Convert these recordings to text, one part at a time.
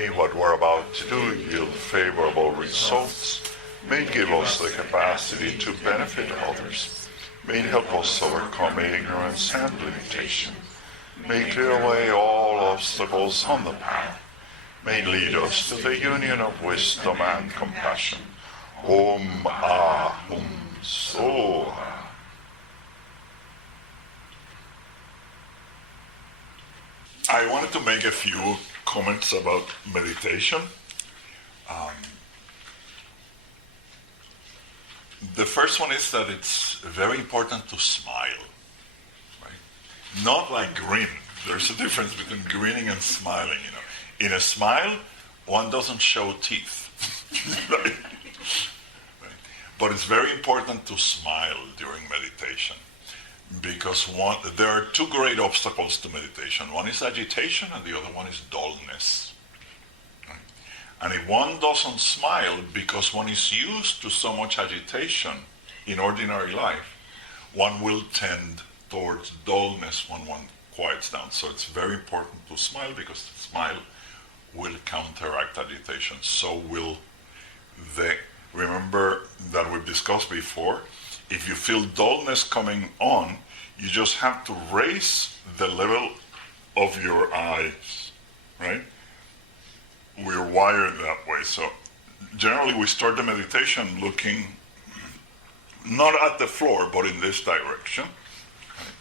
may what we're about to do yield favorable results. May it give us the capacity to benefit others. May it help us overcome ignorance and limitation. May it clear away all obstacles on the path. May it lead us to the union of wisdom and compassion. Om Ahum Soha. I wanted to make a few comments about meditation. The first one is that it's very important to smile, right? Not like grin. There's a difference between grinning and smiling, you know. In a smile, one doesn't show teeth, right? Right? But it's very important to smile during meditation. Because there are two great obstacles to meditation. One is agitation and the other one is dullness. Right? And if one doesn't smile because one is used to so much agitation in ordinary life, one will tend towards dullness when one quiets down. So it's very important to smile because smile will counteract agitation. So will remember that we've discussed before, if you feel dullness coming on, you just have to raise the level of your eyes, right? We're wired that way. So generally we start the meditation looking not at the floor, but in this direction. Right?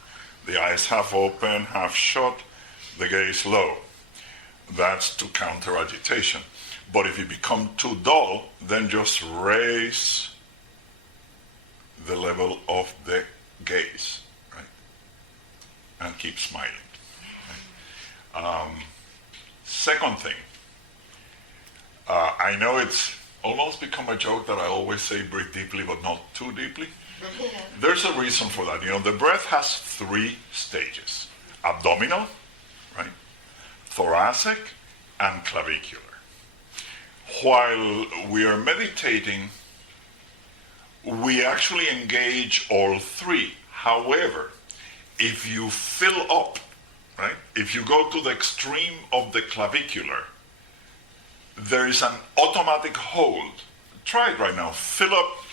The eyes half open, half shut, the gaze low. That's to counter agitation. But if you become too dull, then just raise the level of the gaze, right? And keep smiling. Right? Second thing, I know it's almost become a joke that I always say breathe deeply but not too deeply. There's a reason for that. You know, the breath has 3 stages: abdominal, right? Thoracic, and clavicular. While we are meditating, we actually engage all 3. However, if you fill up, right? If you go to the extreme of the clavicular, there is an automatic hold. Try it right now. Fill up.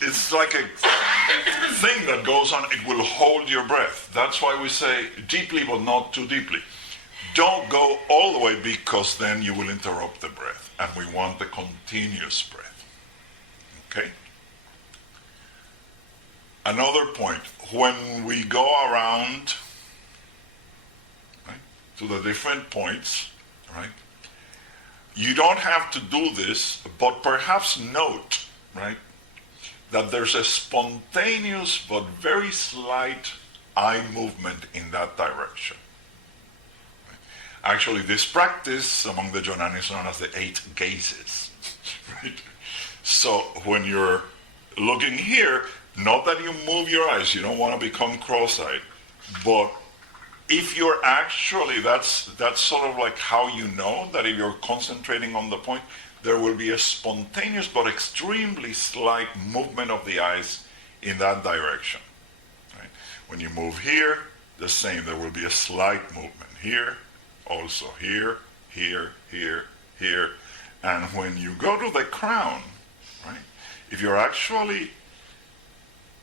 It's like a thing that goes on. It will hold your breath. That's why we say deeply but not too deeply. Don't go all the way because then you will interrupt the breath. And we want the continuous breath. Okay? Another point. When we go around, right, to the different points, right, you don't have to do this, but perhaps note, right, that there's a spontaneous but very slight eye movement in that direction. Actually, this practice among the Jonani is known as the 8 gazes. Right? So when you're looking here, not that you move your eyes, you don't want to become cross-eyed, but if you're actually, that's sort of like how you know that if you're concentrating on the point, there will be a spontaneous but extremely slight movement of the eyes in that direction. Right? When you move here, the same, there will be a slight movement here, also here, here, here, here. And when you go to the crown, right, if you're actually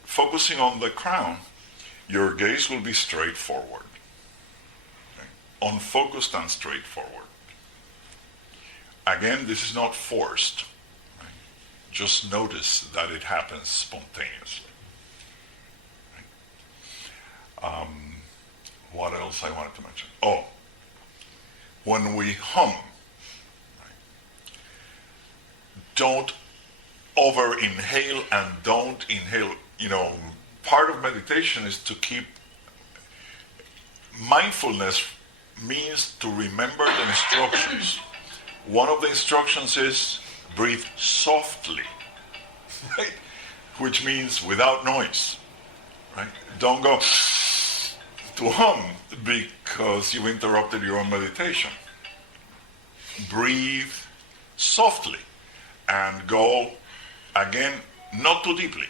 focusing on the crown, your gaze will be straightforward. Okay? Unfocused and straightforward. Again, this is not forced. Right? Just notice that it happens spontaneously. Right? What else I wanted to mention? Oh, when we hum, right, don't over-inhale and don't inhale. You know, part of meditation is to keep mindfulness means to remember the instructions. One of the instructions is breathe softly, right? Which means without noise, right? Don't go to hum because you interrupted your own meditation. Breathe softly and go, again, not too deeply.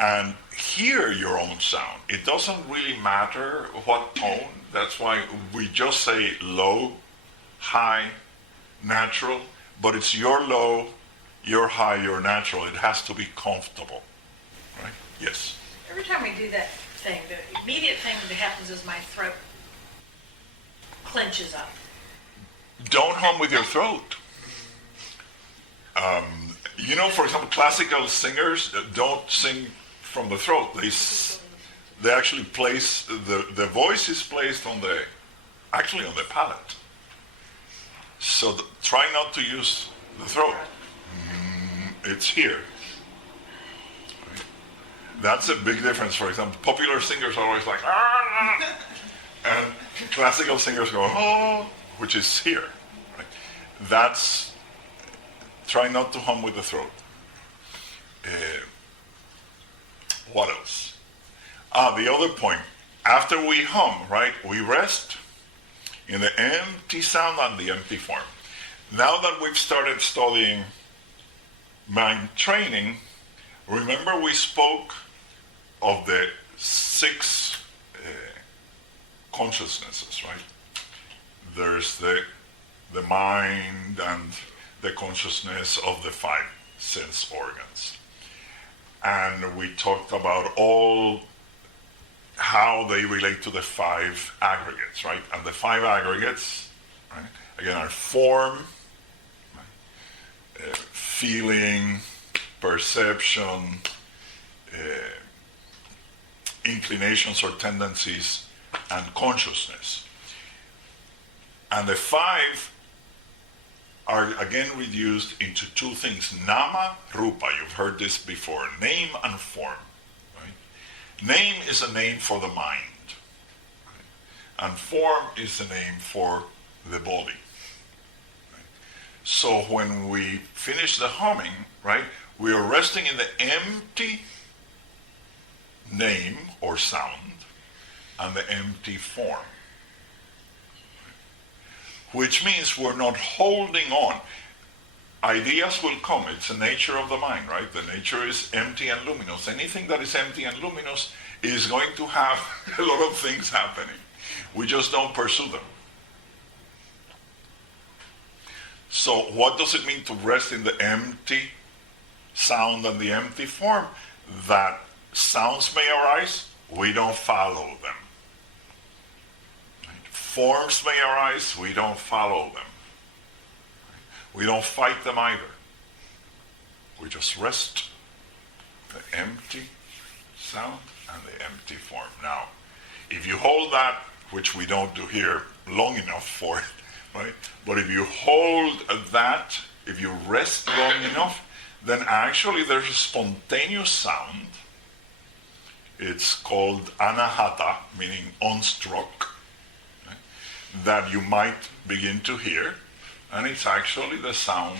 And hear your own sound. It doesn't really matter what tone. That's why we just say low, high, natural, but it's your low, your high, your natural. It has to be comfortable, right? Yes? Every time we do that thing, the immediate thing that happens is my throat clenches up. Don't hum with your throat. For example, classical singers don't sing from the throat. They actually place, the voice is placed on the palate. So try not to use the throat. It's here. Right? That's a big difference. For example, popular singers are always like, ah, and classical singers go, oh, which is here. Right? That's, try not to hum with the throat. What else? The other point, after we hum, right, we rest in the empty sound and the empty form. Now that we've started studying mind training, remember we spoke of the 6 consciousnesses, right? There's the mind and the consciousness of the 5 sense organs. And we talked about all how they relate to the 5 aggregates, right? And the 5 aggregates, right, again, are form, right, feeling, perception, inclinations or tendencies, and consciousness. And the 5 are again reduced into 2 things, nama, rupa. You've heard this before, name and form. Right? Name is a name for the mind, right? And form is a name for the body. Right? So when we finish the humming, right, we are resting in the empty name or sound and the empty form. Which means we're not holding on. Ideas will come. It's the nature of the mind, right? The nature is empty and luminous. Anything that is empty and luminous is going to have a lot of things happening. We just don't pursue them. So what does it mean to rest in the empty sound and the empty form? That sounds may arise, we don't follow them. Forms may arise, we don't follow them. We don't fight them either. We just rest the empty sound and the empty form. Now, if you hold that, which we don't do here long enough for it, right? But if you hold that, if you rest long enough, then actually there's a spontaneous sound. It's called anahata, meaning unstruck, that you might begin to hear, and it's actually the sound,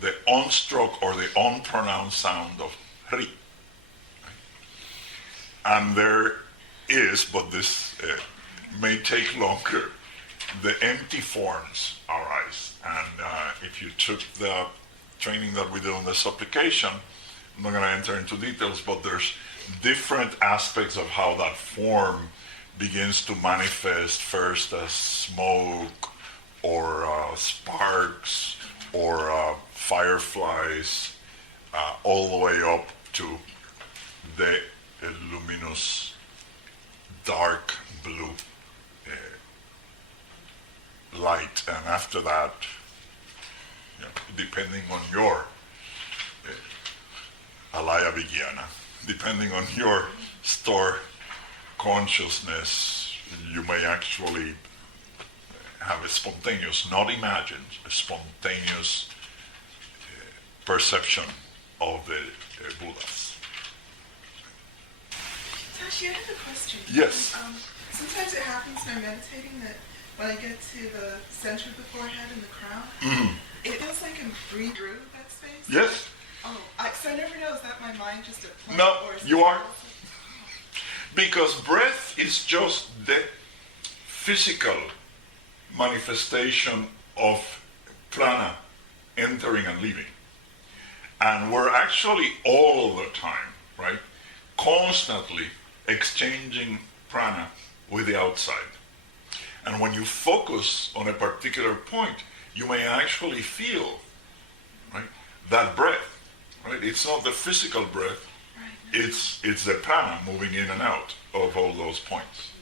the unstruck or the unpronounced sound of Hri. And there is, but this may take longer, the empty forms arise. And if you took the training that we did on the supplication, I'm not going to enter into details, but there's different aspects of how that form begins to manifest, first as smoke or sparks or fireflies, all the way up to the luminous dark blue light. And after that, depending on your alaya vigyana, depending on your store consciousness, you may actually have a spontaneous, not imagined, a spontaneous perception of the Buddhas. Tashi, I have a question. Yes. Sometimes it happens when I'm meditating that when I get to the center of the forehead and the crown, it feels like I'm breathing through that space. Yes. Oh, so I never know, is that my mind just a plane? No, or is you are. Also... Because breath is just the physical manifestation of prana entering and leaving. And we're actually all the time, right, constantly exchanging prana with the outside. And when you focus on a particular point, you may actually feel, right, that breath. Right? It's not the physical breath, it's the prana moving in and out of all those points.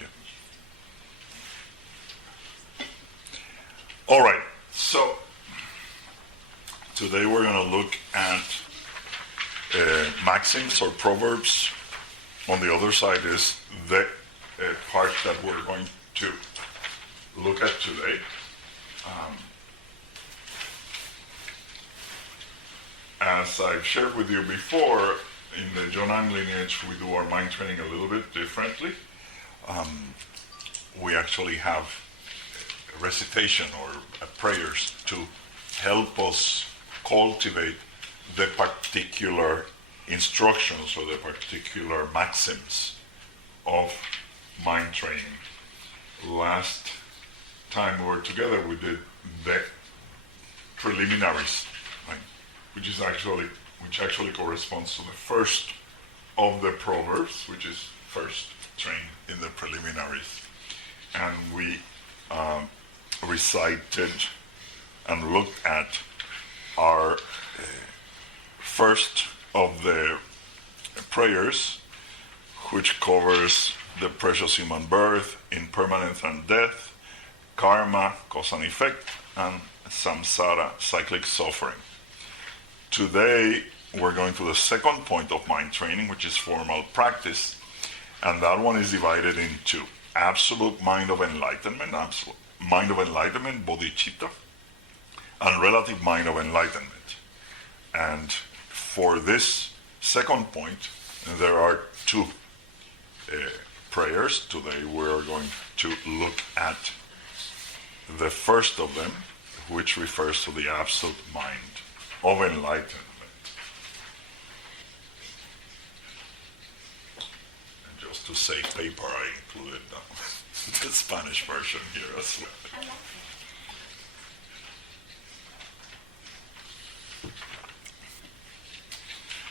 Yeah. All right, so today we're going to look at maxims or proverbs. On the other side is the part that we're going to look at today. As I've shared with you before, in the Jonan lineage, we do our mind training a little bit differently. We actually have recitation or prayers to help us cultivate the particular instructions or the particular maxims of mind training. Last time we were together, we did the preliminaries, right, which actually corresponds to the first of the proverbs, which is first trained in the preliminaries. And we recited and looked at our first of the prayers, which covers the precious human birth, impermanence and death, karma, cause and effect, and samsara, cyclic suffering. Today, we're going to the second point of mind training, which is formal practice, and that one is divided into absolute mind of enlightenment, bodhicitta, and relative mind of enlightenment. And for this second point, there are two prayers. Today we are going to look at the first of them, which refers to the absolute mind of enlightenment. And just to save paper, I included the Spanish version here as well.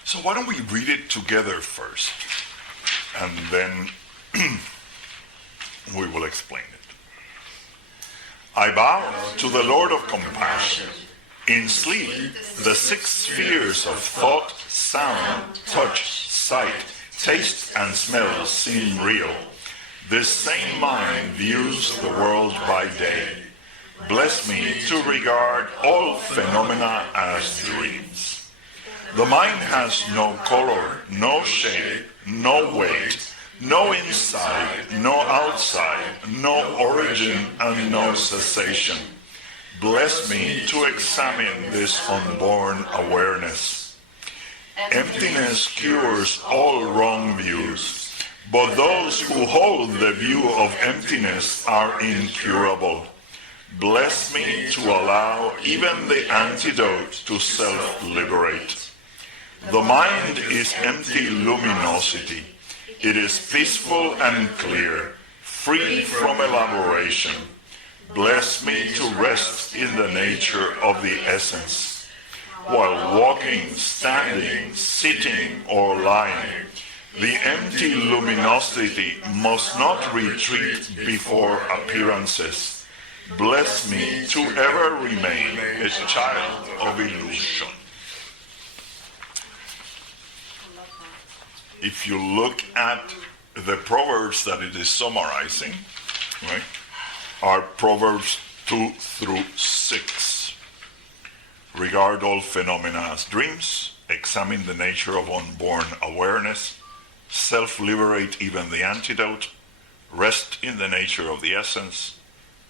So why don't we read it together first, and then we will explain it. I bow to the Lord of compassion. In sleep, the 6 spheres of thought, sound, touch, sight, taste, and smell seem real. This same mind views the world by day. Bless me to regard all phenomena as dreams. The mind has no color, no shape, no weight, no inside, no outside, no origin, and no cessation. Bless me to examine this unborn awareness. Emptiness cures all wrong views, but those who hold the view of emptiness are incurable. Bless me to allow even the antidote to self-liberate. The mind is empty luminosity. It is peaceful and clear, free from elaboration. Bless me to rest in the nature of the essence. While walking, standing, sitting, or lying, the empty luminosity must not retreat before appearances. Bless me to ever remain a child of illusion. If you look at the proverbs that it is summarizing, right, are Proverbs 2 through 6. Regard all phenomena as dreams, examine the nature of unborn awareness, self-liberate even the antidote, rest in the nature of the essence,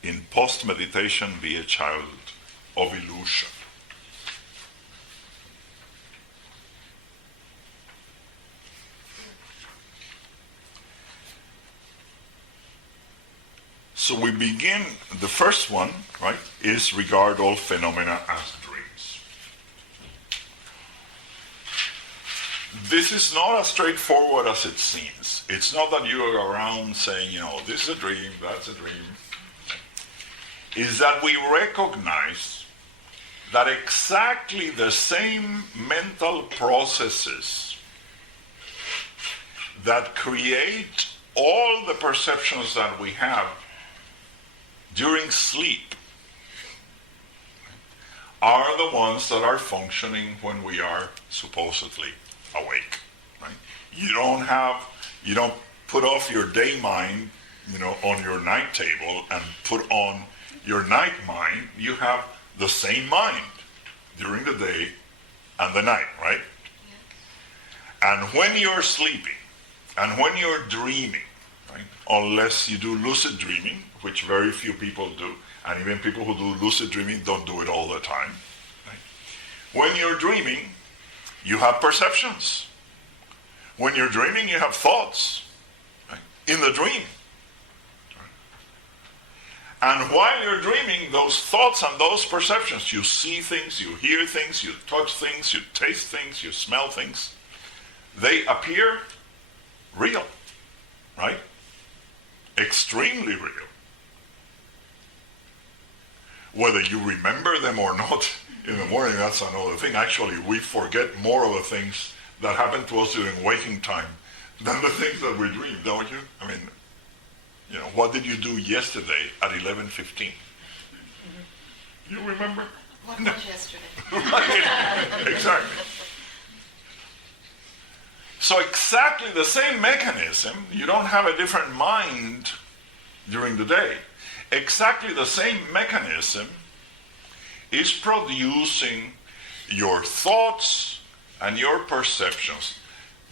in post-meditation be a child of illusion. So we begin, the first one, right, is regard all phenomena as dreams. This is not as straightforward as it seems. It's not that you go around saying, this is a dream, that's a dream. Is that we recognize that exactly the same mental processes that create all the perceptions that we have during sleep are the ones that are functioning when we are supposedly awake. Right? You don't put off your day mind, on your night table and put on your night mind. You have the same mind during the day and the night, right? And when you're sleeping and when you're dreaming, right, unless you do lucid dreaming, which very few people do, and even people who do lucid dreaming don't do it all the time. Right? When you're dreaming, you have perceptions. When you're dreaming, you have thoughts, right, in the dream. And while you're dreaming, those thoughts and those perceptions, you see things, you hear things, you touch things, you taste things, you smell things, they appear real, right? Extremely real. Whether you remember them or not in the morning, that's another thing. Actually, we forget more of the things that happen to us during waking time than the things that we dream, don't you? I mean, what did you do yesterday at 11:15? You remember? What was yesterday? Right. Exactly. So exactly the same mechanism, you don't have a different mind during the day. Exactly the same mechanism is producing your thoughts and your perceptions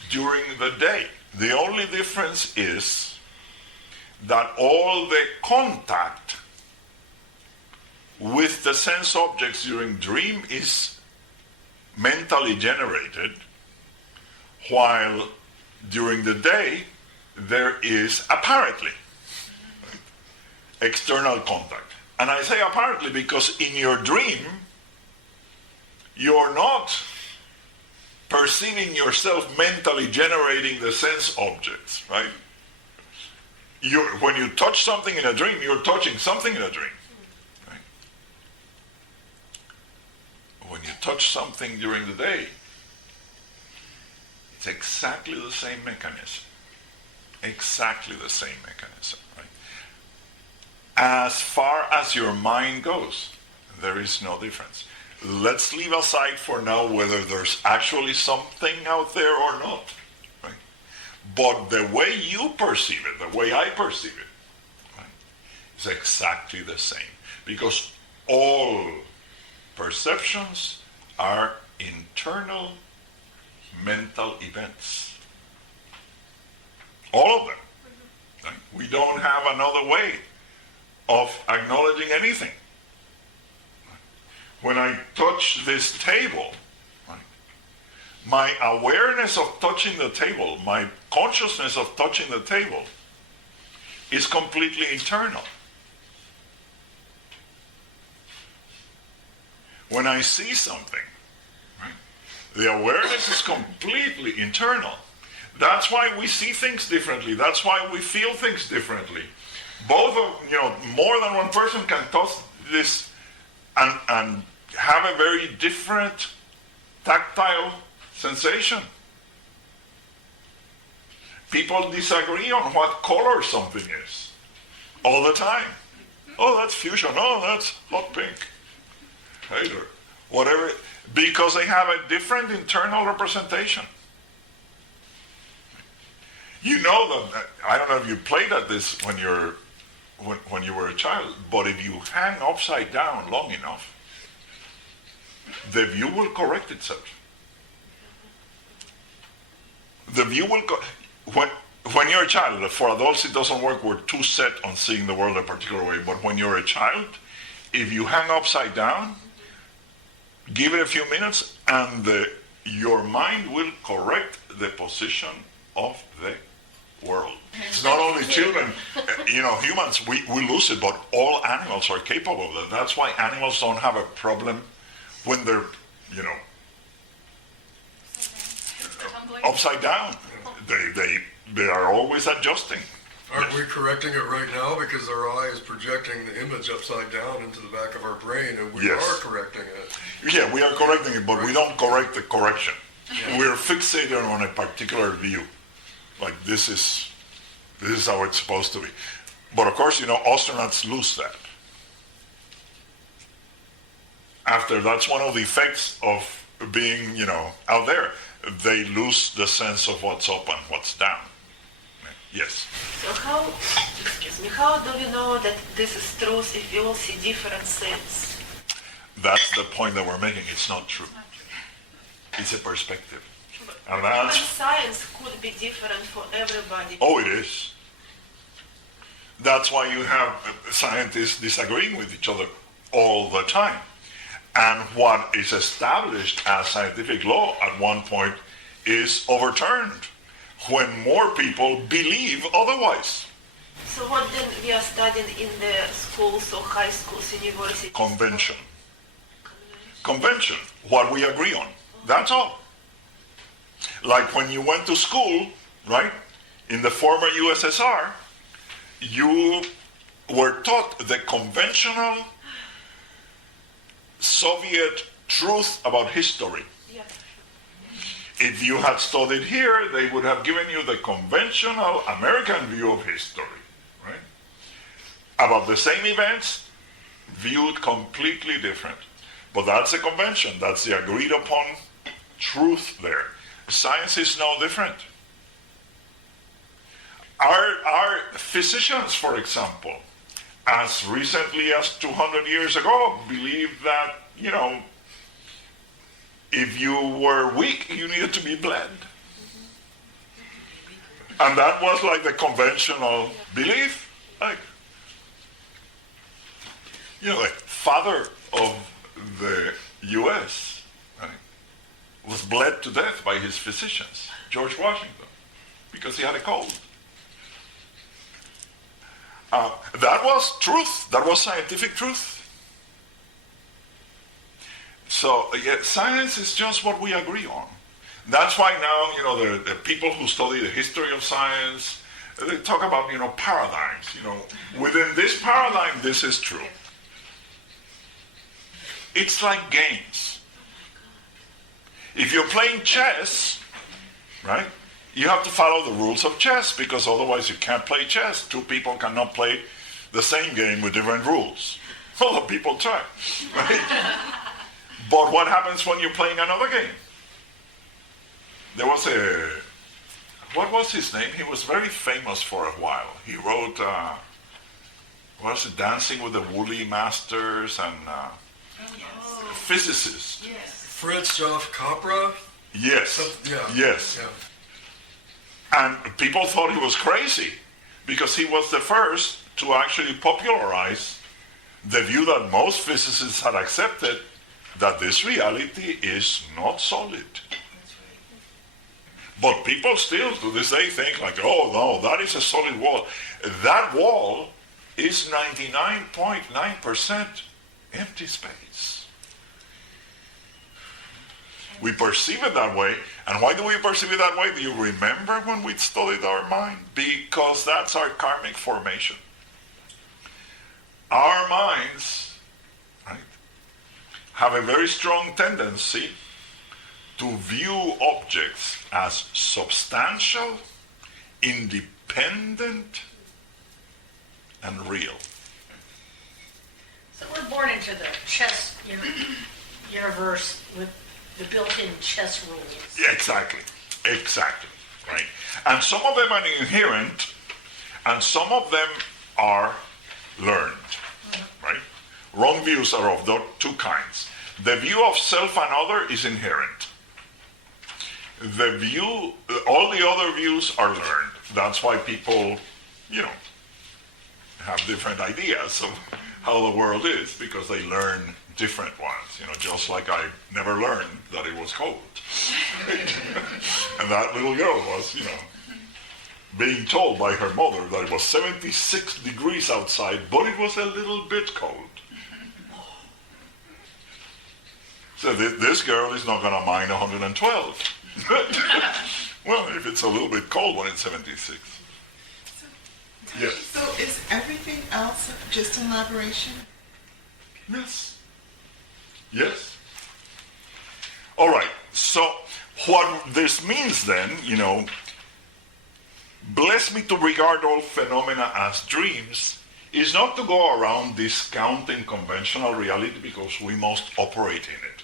during the day. The only difference is that all the contact with the sense objects during dream is mentally generated, while during the day there is apparently external contact. And I say apparently because in your dream you're not perceiving yourself mentally generating the sense objects, right? When you touch something in a dream, you're touching something in a dream. Right? When you touch something during the day, it's exactly the same mechanism. Exactly the same mechanism. Right? As far as your mind goes, there is no difference. Let's leave aside for now whether there's actually something out there or not. But the way you perceive it, the way I perceive it, right, is exactly the same. Because all perceptions are internal mental events. All of them. Right? We don't have another way of acknowledging anything. When I touch this table, my awareness of touching the table, my consciousness of touching the table is completely internal. When I see something, right, the awareness is completely internal. That's why we see things differently. That's why we feel things differently. Both of, more than one person can touch this and have a very different tactile sensation. People disagree on what color something is all the time. Oh, that's fuchsia. Oh, that's hot pink. Right? Or whatever. Because they have a different internal representation. You know that, I don't know if you played at this when you were a child, but if you hang upside down long enough, the view will correct itself. The view will when you're a child, for adults it doesn't work, we're too set on seeing the world a particular way, but when you're a child, if you hang upside down, give it a few minutes and your mind will correct the position of the world. It's not only children, humans, we lose it, but all animals are capable of that. That's why animals don't have a problem when they're, upside down. They are always adjusting. Aren't we correcting it right now because our eye is projecting the image upside down into the back of our brain, and we are correcting it? Yeah, we are correcting it, but we don't correct the correction. Yeah. We're fixated on a particular view. Like this is how it's supposed to be. But of course, astronauts lose that. After that's one of the effects of being, out there. They lose the sense of what's up and what's down. Yes. So how do we know that this is truth if we all see different things? That's the point that we're making. It's not true. It's a perspective. And Even that's, science could be different for everybody. oh, it is. That's why you have scientists disagreeing with each other all the time. And what is established as scientific law at one point is overturned when more people believe otherwise. So what then we are studying in the schools or high schools, universities? Convention. Convention. What we agree on. That's all. Like when you went to school, right, in the former USSR, you were taught the conventional Soviet truth about history. Yeah. If you had studied here, they would have given you the conventional American view of history, right? About the same events, viewed completely different. But that's a convention. That's the agreed upon truth there. Science is no different. Our physicians, for example, as recently as 200 years ago, believed that, if you were weak, you needed to be bled. And that was like the conventional belief. Like, the father of the U.S., right, was bled to death by his physicians, George Washington, because he had a cold. That was truth. That was scientific truth. So, science is just what we agree on. That's why now, the people who study the history of science, they talk about, paradigms. Within this paradigm, this is true. It's like games. If you're playing chess, right, you have to follow the rules of chess, because otherwise you can't play chess. Two people cannot play the same game with different rules. Although people try, right? But what happens when you're playing another game? There was what was his name? He was very famous for a while. He wrote, Dancing with the Woolly Masters and physicist. Yes. Fritz Joff Capra? Yes. Yeah. Yes. Yeah. And people thought he was crazy because he was the first to actually popularize the view that most physicists had accepted, that this reality is not solid. But people still to this day think like, oh no, that is a solid wall. That wall is 99.9% empty space. We perceive it that way. And why do we perceive it that way? Do you remember when we studied our mind? Because that's our karmic formation. Our minds, right, have a very strong tendency to view objects as substantial, independent, and real. So we're born into the chess universe with the built-in chess rules. Yeah, exactly, right? And some of them are inherent, and some of them are learned, right? Wrong views are of the two kinds. The view of self and other is inherent. The view, all the other views are learned. That's why people, have different ideas of how the world is, because they learn different ones. Just like I never learned that it was cold. And that little girl was, being told by her mother that it was 76 degrees outside, but it was a little bit cold. So this girl is not going to mind 112. Well, if it's a little bit cold when it's 76. Yes. So is everything else just an elaboration? Yes. Yes. All right. So what this means then, bless me to regard all phenomena as dreams is not to go around discounting conventional reality because we must operate in it,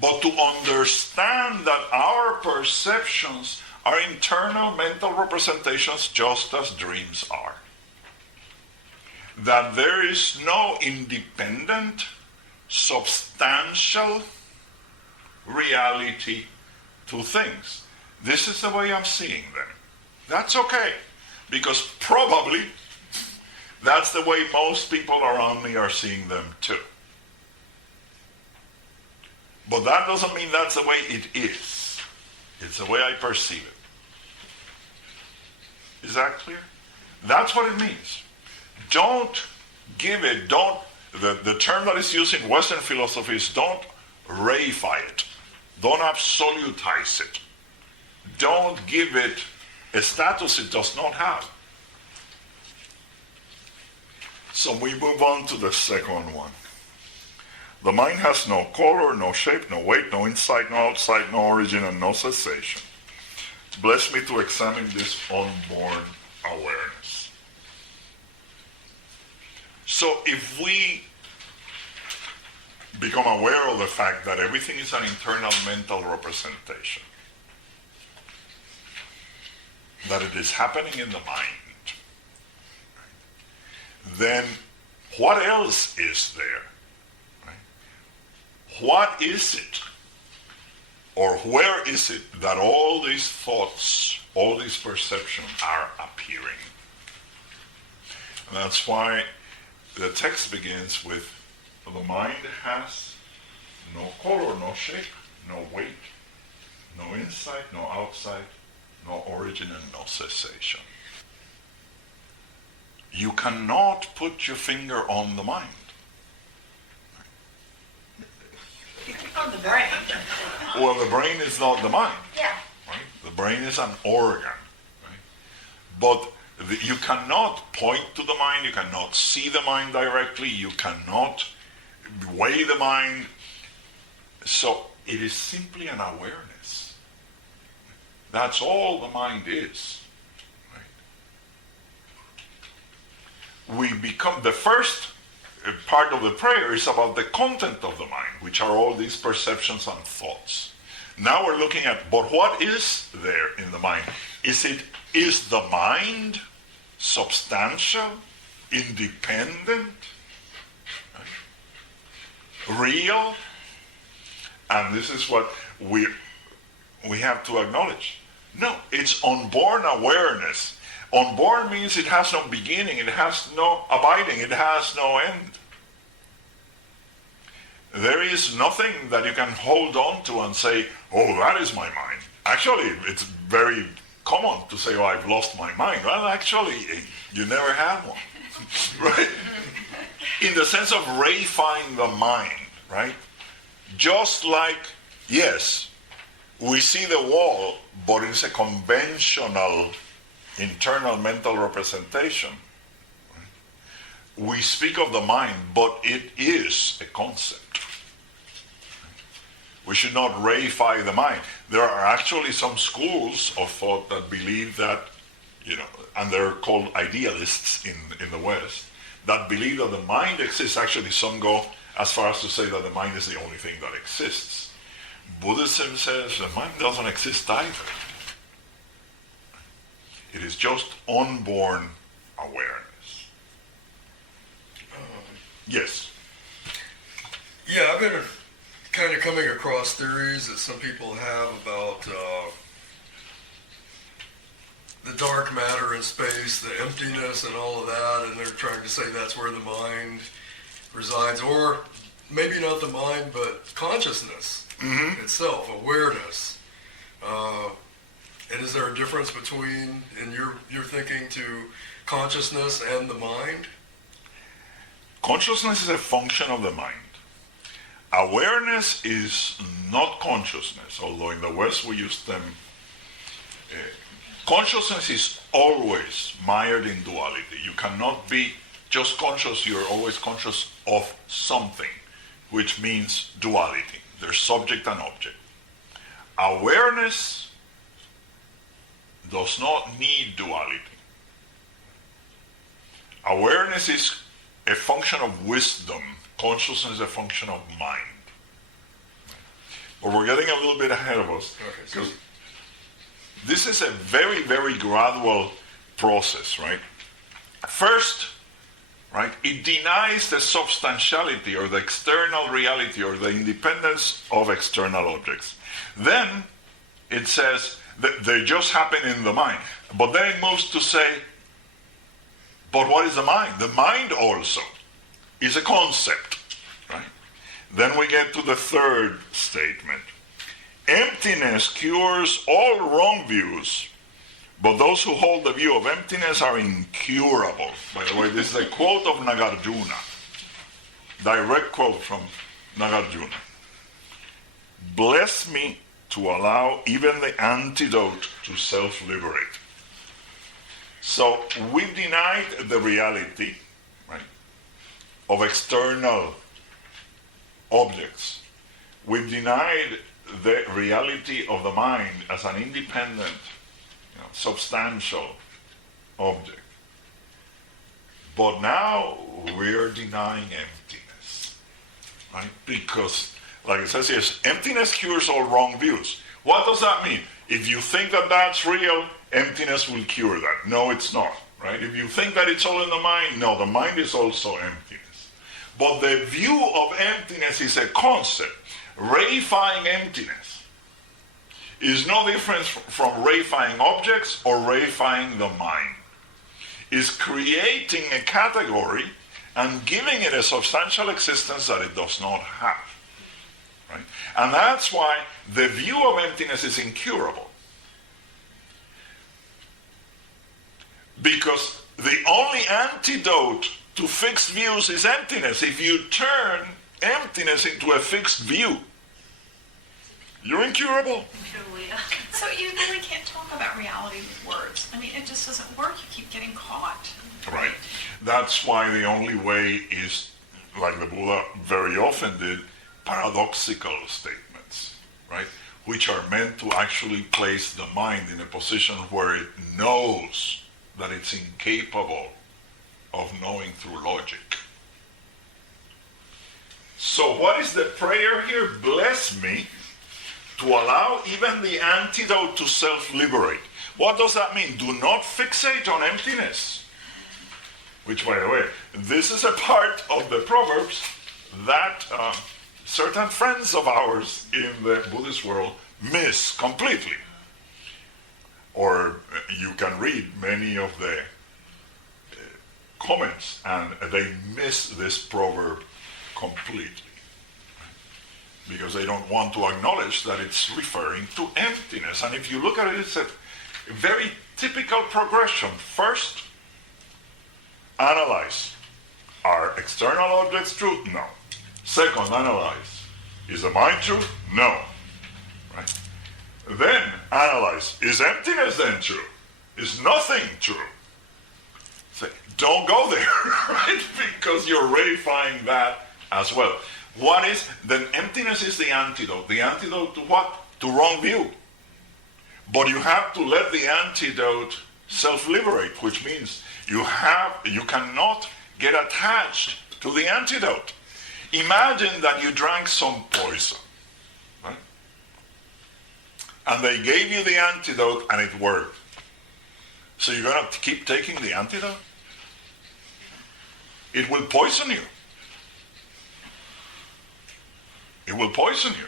but to understand that our perceptions are internal mental representations just as dreams are. That there is no independent, substantial reality to things. This is the way I'm seeing them. That's okay, because probably that's the way most people around me are seeing them too. But that doesn't mean that's the way it is. It's the way I perceive it. Is that clear? That's what it means. The term that is used in Western philosophy is don't reify it. Don't absolutize it. Don't give it a status it does not have. So we move on to the second one. The mind has no color, no shape, no weight, no inside, no outside, no origin, and no cessation. Bless me to examine this unborn awareness. So if we become aware of the fact that everything is an internal mental representation, that it is happening in the mind, then what else is there? What is it, or where is it that all these thoughts, all these perceptions are appearing? And that's why the text begins with, the mind has no color, no shape, no weight, no inside, no outside, no origin, and no cessation. You cannot put your finger on the mind. On the brain. Well, the brain is not the mind. Yeah. Right? The brain is an organ. Right? But you cannot point to the mind, you cannot see the mind directly, you cannot weigh the mind. So it is simply an awareness. That's all the mind is. Right? We become, the first part of the prayer is about the content of the mind, which are all these perceptions and thoughts. Now we're looking at, but what is there in the mind? Is the mind substantial, independent, real? And this is what we have to acknowledge. No, it's unborn awareness. Unborn means it has no beginning, it has no abiding, it has no end. There is nothing that you can hold on to and say, oh, that is my mind. Actually, it's very common to say, oh, I've lost my mind. Well, actually, you never had one, right? In the sense of reifying the mind, right? Just like, yes, we see the wall, but it's a conventional internal mental representation. We speak of the mind, but it is a concept. We should not reify the mind. There are actually some schools of thought that believe that, and they're called idealists in the West, that believe that the mind exists. Actually, some go as far as to say that the mind is the only thing that exists. Buddhism says the mind doesn't exist either. It is just unborn awareness. Yes? Yeah, I've been kind of coming across theories that some people have about the dark matter in space, the emptiness and all of that, and they're trying to say that's where the mind resides, or maybe not the mind, but consciousness itself, awareness. And is there a difference between, in your thinking, to consciousness and the mind? Consciousness is a function of the mind. Awareness is not consciousness, although in the West we use them. Consciousness is always mired in duality. You cannot be just conscious, you're always conscious of something, which means duality. There's subject and object. Awareness does not need duality. Awareness is a function of wisdom. Consciousness is a function of mind. But we're getting a little bit ahead of us. Because this is a very, very gradual process, right? First, right, it denies the substantiality or the external reality or the independence of external objects. Then it says that they just happen in the mind. But then it moves to say, but what is the mind? The mind also is a concept, right? Then we get to the third statement. Emptiness cures all wrong views, but those who hold the view of emptiness are incurable. By the way, this is a quote of Nagarjuna. Direct quote from Nagarjuna. Bless me to allow even the antidote to self-liberate. So we've denied the reality, right, of external objects. We've denied the reality of the mind as an independent, substantial object. But now we're denying emptiness, right? Because, like it says here, emptiness cures all wrong views. What does that mean? If you think that that's real, emptiness will cure that. No, it's not, right? If you think that it's all in the mind, no, the mind is also emptiness. But the view of emptiness is a concept. Reifying emptiness is no different from reifying objects or reifying the mind. It's creating a category and giving it a substantial existence that it does not have. Right? And that's why the view of emptiness is incurable. Because the only antidote to fixed views is emptiness. If you turn emptiness into a fixed view, you're incurable. So you really can't talk about reality with words. I mean, it just doesn't work. You keep getting caught. Right. That's why the only way is, like the Buddha very often did, paradoxical statements, right? Which are meant to actually place the mind in a position where it knows that it's incapable of knowing through logic. So what is the prayer here? Bless me to allow even the antidote to self-liberate. What does that mean? Do not fixate on emptiness. Which, by the way, this is a part of the Proverbs that certain friends of ours in the Buddhist world miss completely. Or you can read many of the comments and they miss this proverb completely. Because they don't want to acknowledge that it's referring to emptiness. And if you look at it, it's a very typical progression. First, analyze. Are external objects true? No. Second, analyze. Is the mind true? No. Right? Then analyze. Is emptiness then true? Is nothing true? Say, don't go there, right? Because you're verifying that as well. What is, then emptiness is the antidote. The antidote to what? To wrong view. But you have to let the antidote self-liberate, which means you cannot get attached to the antidote. Imagine that you drank some poison, right? And they gave you the antidote and it worked. So you're going to keep taking the antidote? It will poison you. It will poison you.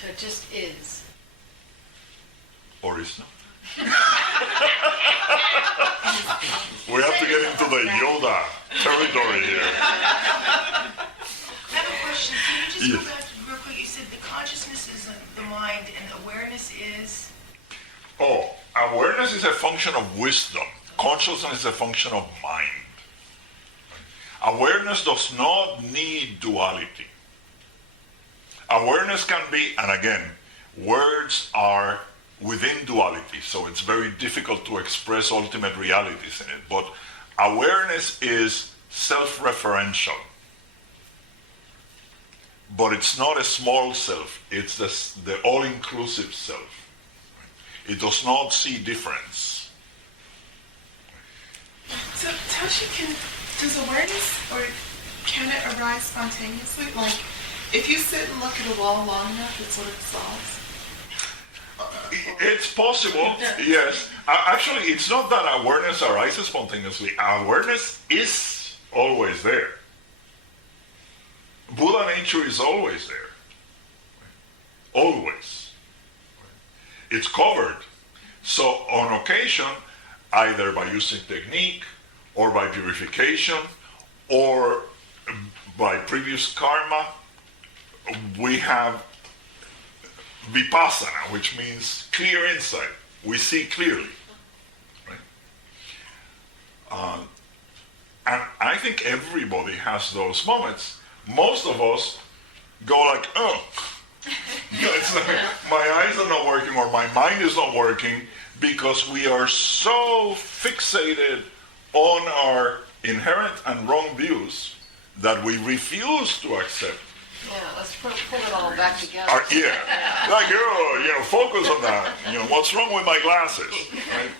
So it just is. Or is not. We have to get into the Yoda territory here. I have a question. Can you just Yes. go back real quick? You said the consciousness is the mind and awareness is? Oh, awareness is a function of wisdom. Consciousness is a function of mind. Awareness does not need duality. Awareness can be, and again, words are within duality, so it's very difficult to express ultimate realities in it. But awareness is self-referential. But it's not a small self, it's the all-inclusive self. It does not see difference. So, Tashi, does awareness, or can it arise spontaneously? Like, if you sit and look at a wall long enough, it sort of dissolves? It's possible, yes. Actually, it's not that awareness arises spontaneously. Awareness is always there. Buddha nature is always there. Always. It's covered. So on occasion, either by using technique, or by purification, or by previous karma, we have vipassana, which means clear insight. We see clearly. Right? And I think everybody has those moments. Most of us go like, oh, it's like, my eyes are not working or my mind is not working, because we are so fixated on our inherent and wrong views that we refuse to accept. Yeah, let's pull it all back together. Like, focus on that. What's wrong with my glasses? Right?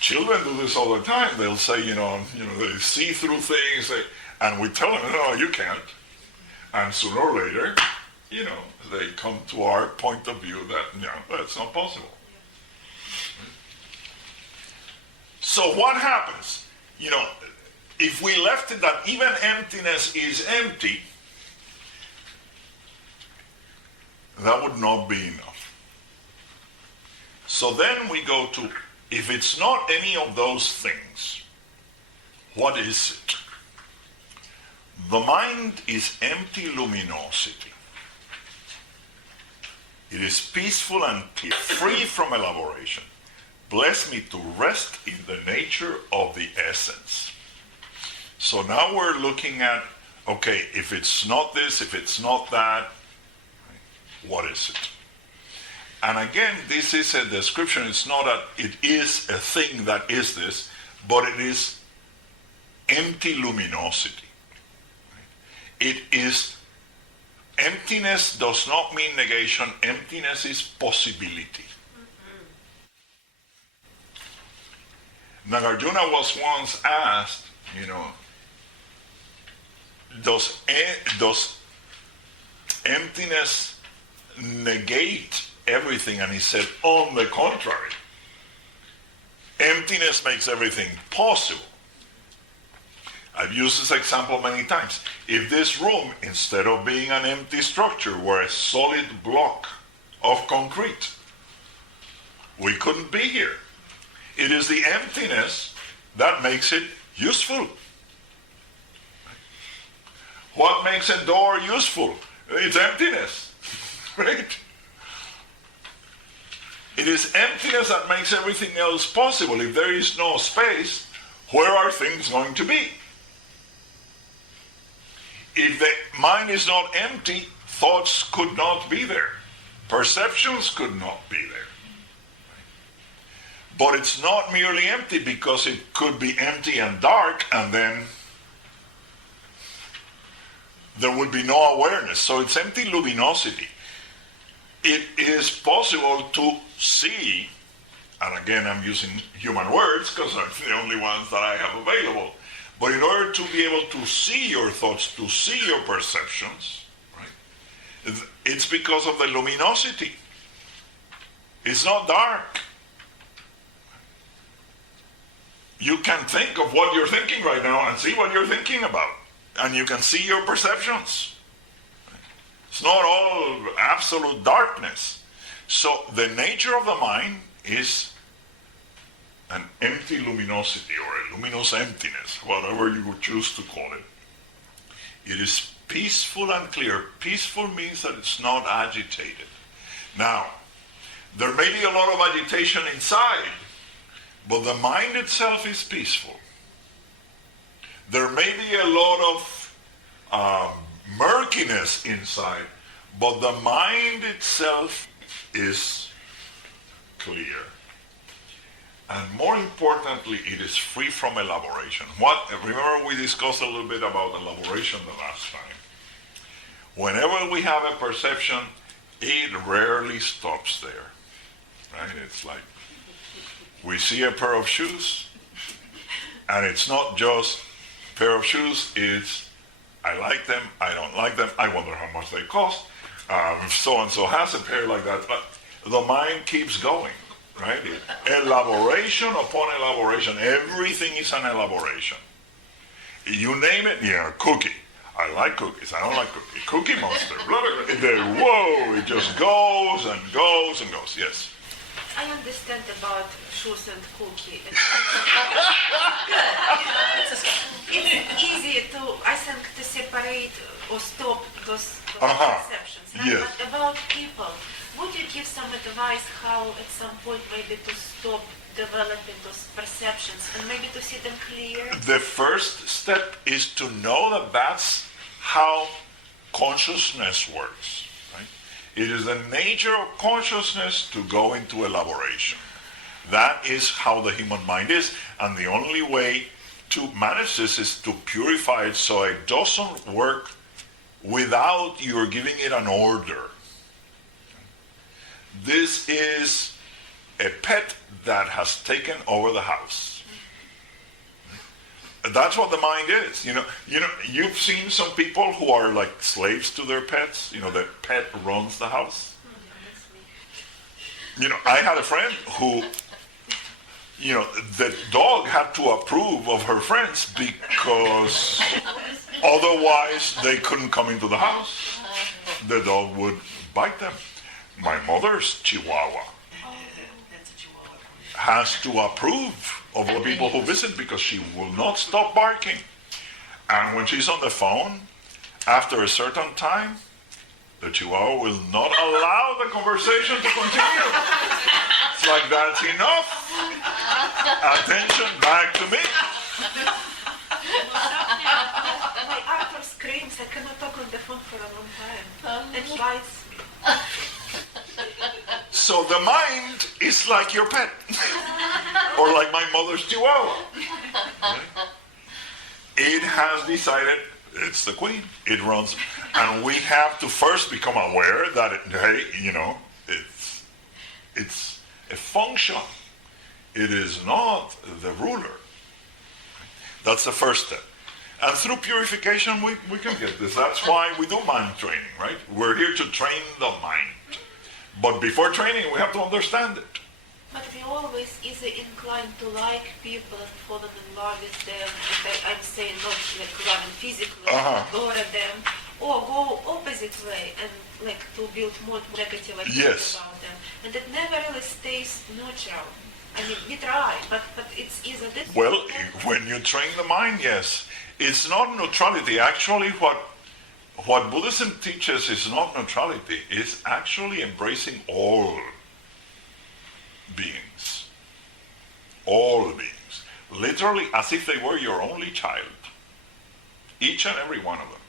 Children do this all the time. They'll say, they see through things, and we tell them, no, you can't. And sooner or later, they come to our point of view that, that's not possible. So what happens? If we left it that even emptiness is empty, that would not be enough. So then we go to, if it's not any of those things, what is it? The mind is empty luminosity. It is peaceful and clear, free from elaboration. Bless me to rest in the nature of the essence. So now we're looking at, okay, if it's not this, if it's not that, what is it? And again, this is a description. It's not that it is a thing that is this, but it is empty luminosity. It is, emptiness does not mean negation. Emptiness is possibility. Nagarjuna was once asked, does emptiness negate everything? And he said, on the contrary, emptiness makes everything possible. I've used this example many times. If this room, instead of being an empty structure, were a solid block of concrete, we couldn't be here. It is the emptiness that makes it useful. What makes a door useful? It's emptiness, right? It is emptiness that makes everything else possible. If there is no space, where are things going to be? If the mind is not empty, thoughts could not be there. Perceptions could not be there. But it's not merely empty, because it could be empty and dark, and then there would be no awareness. So it's empty luminosity. It is possible to see, and again I'm using human words because they're the only ones that I have available, but in order to be able to see your thoughts, to see your perceptions, right, it's because of the luminosity. It's not dark. You can think of what you're thinking right now and see what you're thinking about. And you can see your perceptions. It's not all absolute darkness. So the nature of the mind is an empty luminosity, or a luminous emptiness, whatever you would choose to call it. It is peaceful and clear. Peaceful means that it's not agitated. Now, there may be a lot of agitation inside, but the mind itself is peaceful. There may be a lot of murkiness inside, but the mind itself is clear. And more importantly, it is free from elaboration. Remember we discussed a little bit about elaboration the last time. Whenever we have a perception, it rarely stops there, right? It's like we see a pair of shoes, and it's not just pair of shoes, it's I like them, I don't like them, I wonder how much they cost. So-and-so has a pair like that, but the mind keeps going, right? Elaboration upon elaboration, everything is an elaboration. You name it, cookie. I like cookies, I don't like cookies. Cookie Monster, blah, blah, blah. Whoa, it just goes and goes and goes, yes. I understand about shoes and cookie. It's easy I think, to separate or stop those perceptions. Right? Yes. But about people, would you give some advice how at some point maybe to stop developing those perceptions and maybe to see them clear? The first step is to know that that's how consciousness works. Right? It is the nature of consciousness to go into elaboration. That is how the human mind is, and the only way to manage this is to purify it so it doesn't work without you're giving it an order. This is a pet that has taken over the house. That's what the mind is. You've seen some people who are like slaves to their pets. The pet runs the house. I had a friend who, the dog had to approve of her friends because otherwise they couldn't come into the house. The dog would bite them. My mother's Chihuahua has to approve of the people who visit because she will not stop barking. And when she's on the phone, after a certain time, the Chihuahua will not allow the conversation to continue. It's like, that's enough. Attention, back to me. My Arthur screams, I cannot talk on the phone for a long time. And he bites me. So the mind is like your pet. Or like my mother's Chihuahua. It has decided it's the queen. It runs. And we have to first become aware that, it's a function. It is not the ruler. That's the first step. And through purification, we can get this. That's why we do mind training, right? We're here to train the mind. But before training, we have to understand it. But we always either inclined to like people and fall in love with them, I'm saying not like loving physically, adore them, or go opposite way and like to build more negative ideas about them. And it never really stays neutral. I mean, we try, but it's either this. Well, when you train the mind, yes. It's not neutrality. Actually, what Buddhism teaches is not neutrality. It's actually embracing all beings. All beings. Literally as if they were your only child. Each and every one of them.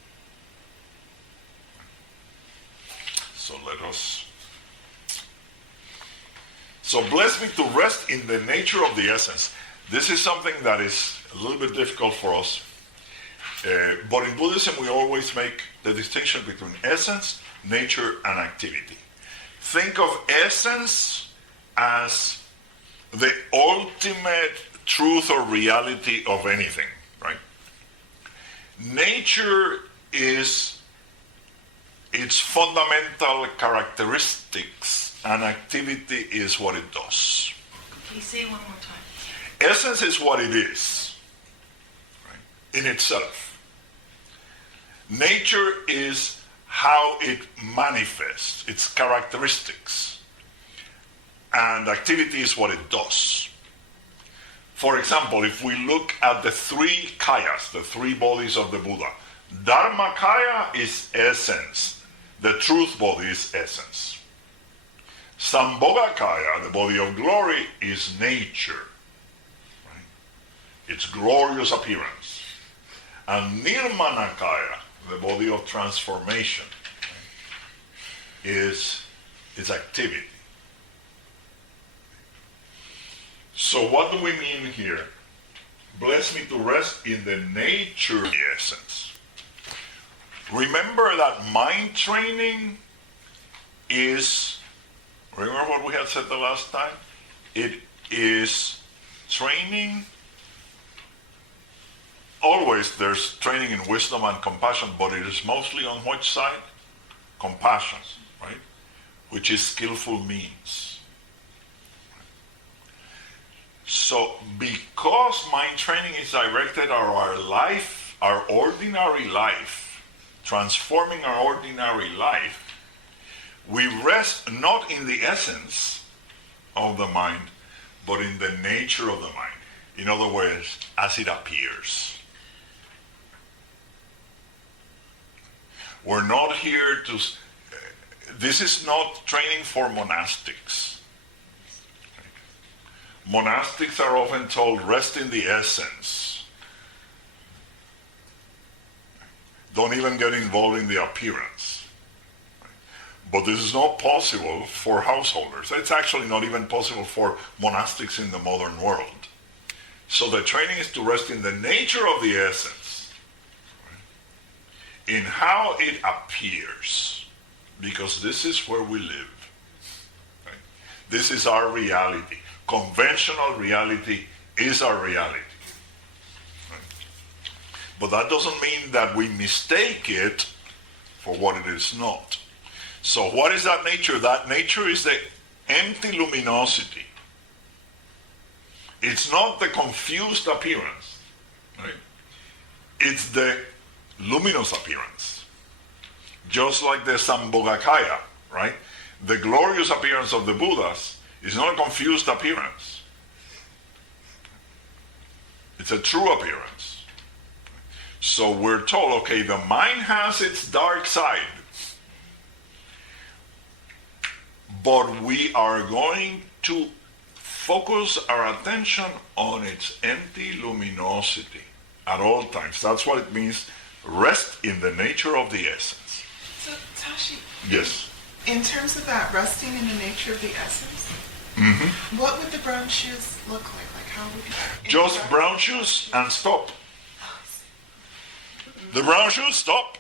So bless me to rest in the nature of the essence. This is something that is a little bit difficult for us. But in Buddhism, we always make the distinction between essence, nature, and activity. Think of essence as the ultimate truth or reality of anything, right? Nature is its fundamental characteristics, and activity is what it does. Can you say it one more time? Essence is what it is, right, in itself. Nature is how it manifests, its characteristics. And activity is what it does. For example, if we look at the three kayas, the three bodies of the Buddha, Dharma kaya is essence. The truth body is essence. Sambhoga kaya, the body of glory, is nature. Right? Its glorious appearance. And Nirmana kaya, the body of transformation, is activity. So what do we mean here? Bless me to rest in the nature of the essence. Remember that mind training is, remember what we had said the last time? It is training. Always there's training in wisdom and compassion, but it is mostly on which side? Compassion, right? Which is skillful means. So because mind training is directed at our life, our ordinary life, transforming our ordinary life, we rest not in the essence of the mind, but in the nature of the mind. In other words, as it appears. We're not here to, this is not training for monastics. Monastics are often told, rest in the essence. Don't even get involved in the appearance. But this is not possible for householders. It's actually not even possible for monastics in the modern world. So the training is to rest in the nature of the essence, in how it appears, because this is where we live. Right? This is our reality. Conventional reality is our reality. Right? But that doesn't mean that we mistake it for what it is not. So what is that nature? That nature is the empty luminosity. It's not the confused appearance, right? It's the luminous appearance. Just like the Sambhogakaya, right? The glorious appearance of the Buddhas is not a confused appearance. It's a true appearance. So we're told, okay, the mind has its dark side, but we are going to focus our attention on its empty luminosity at all times. That's what it means, rest in the nature of the essence. So, Tashi, Yes. in terms of that resting in the nature of the essence, what would the brown shoes look like? Like how would you... Just brown shoes and stop. The brown shoes, stop.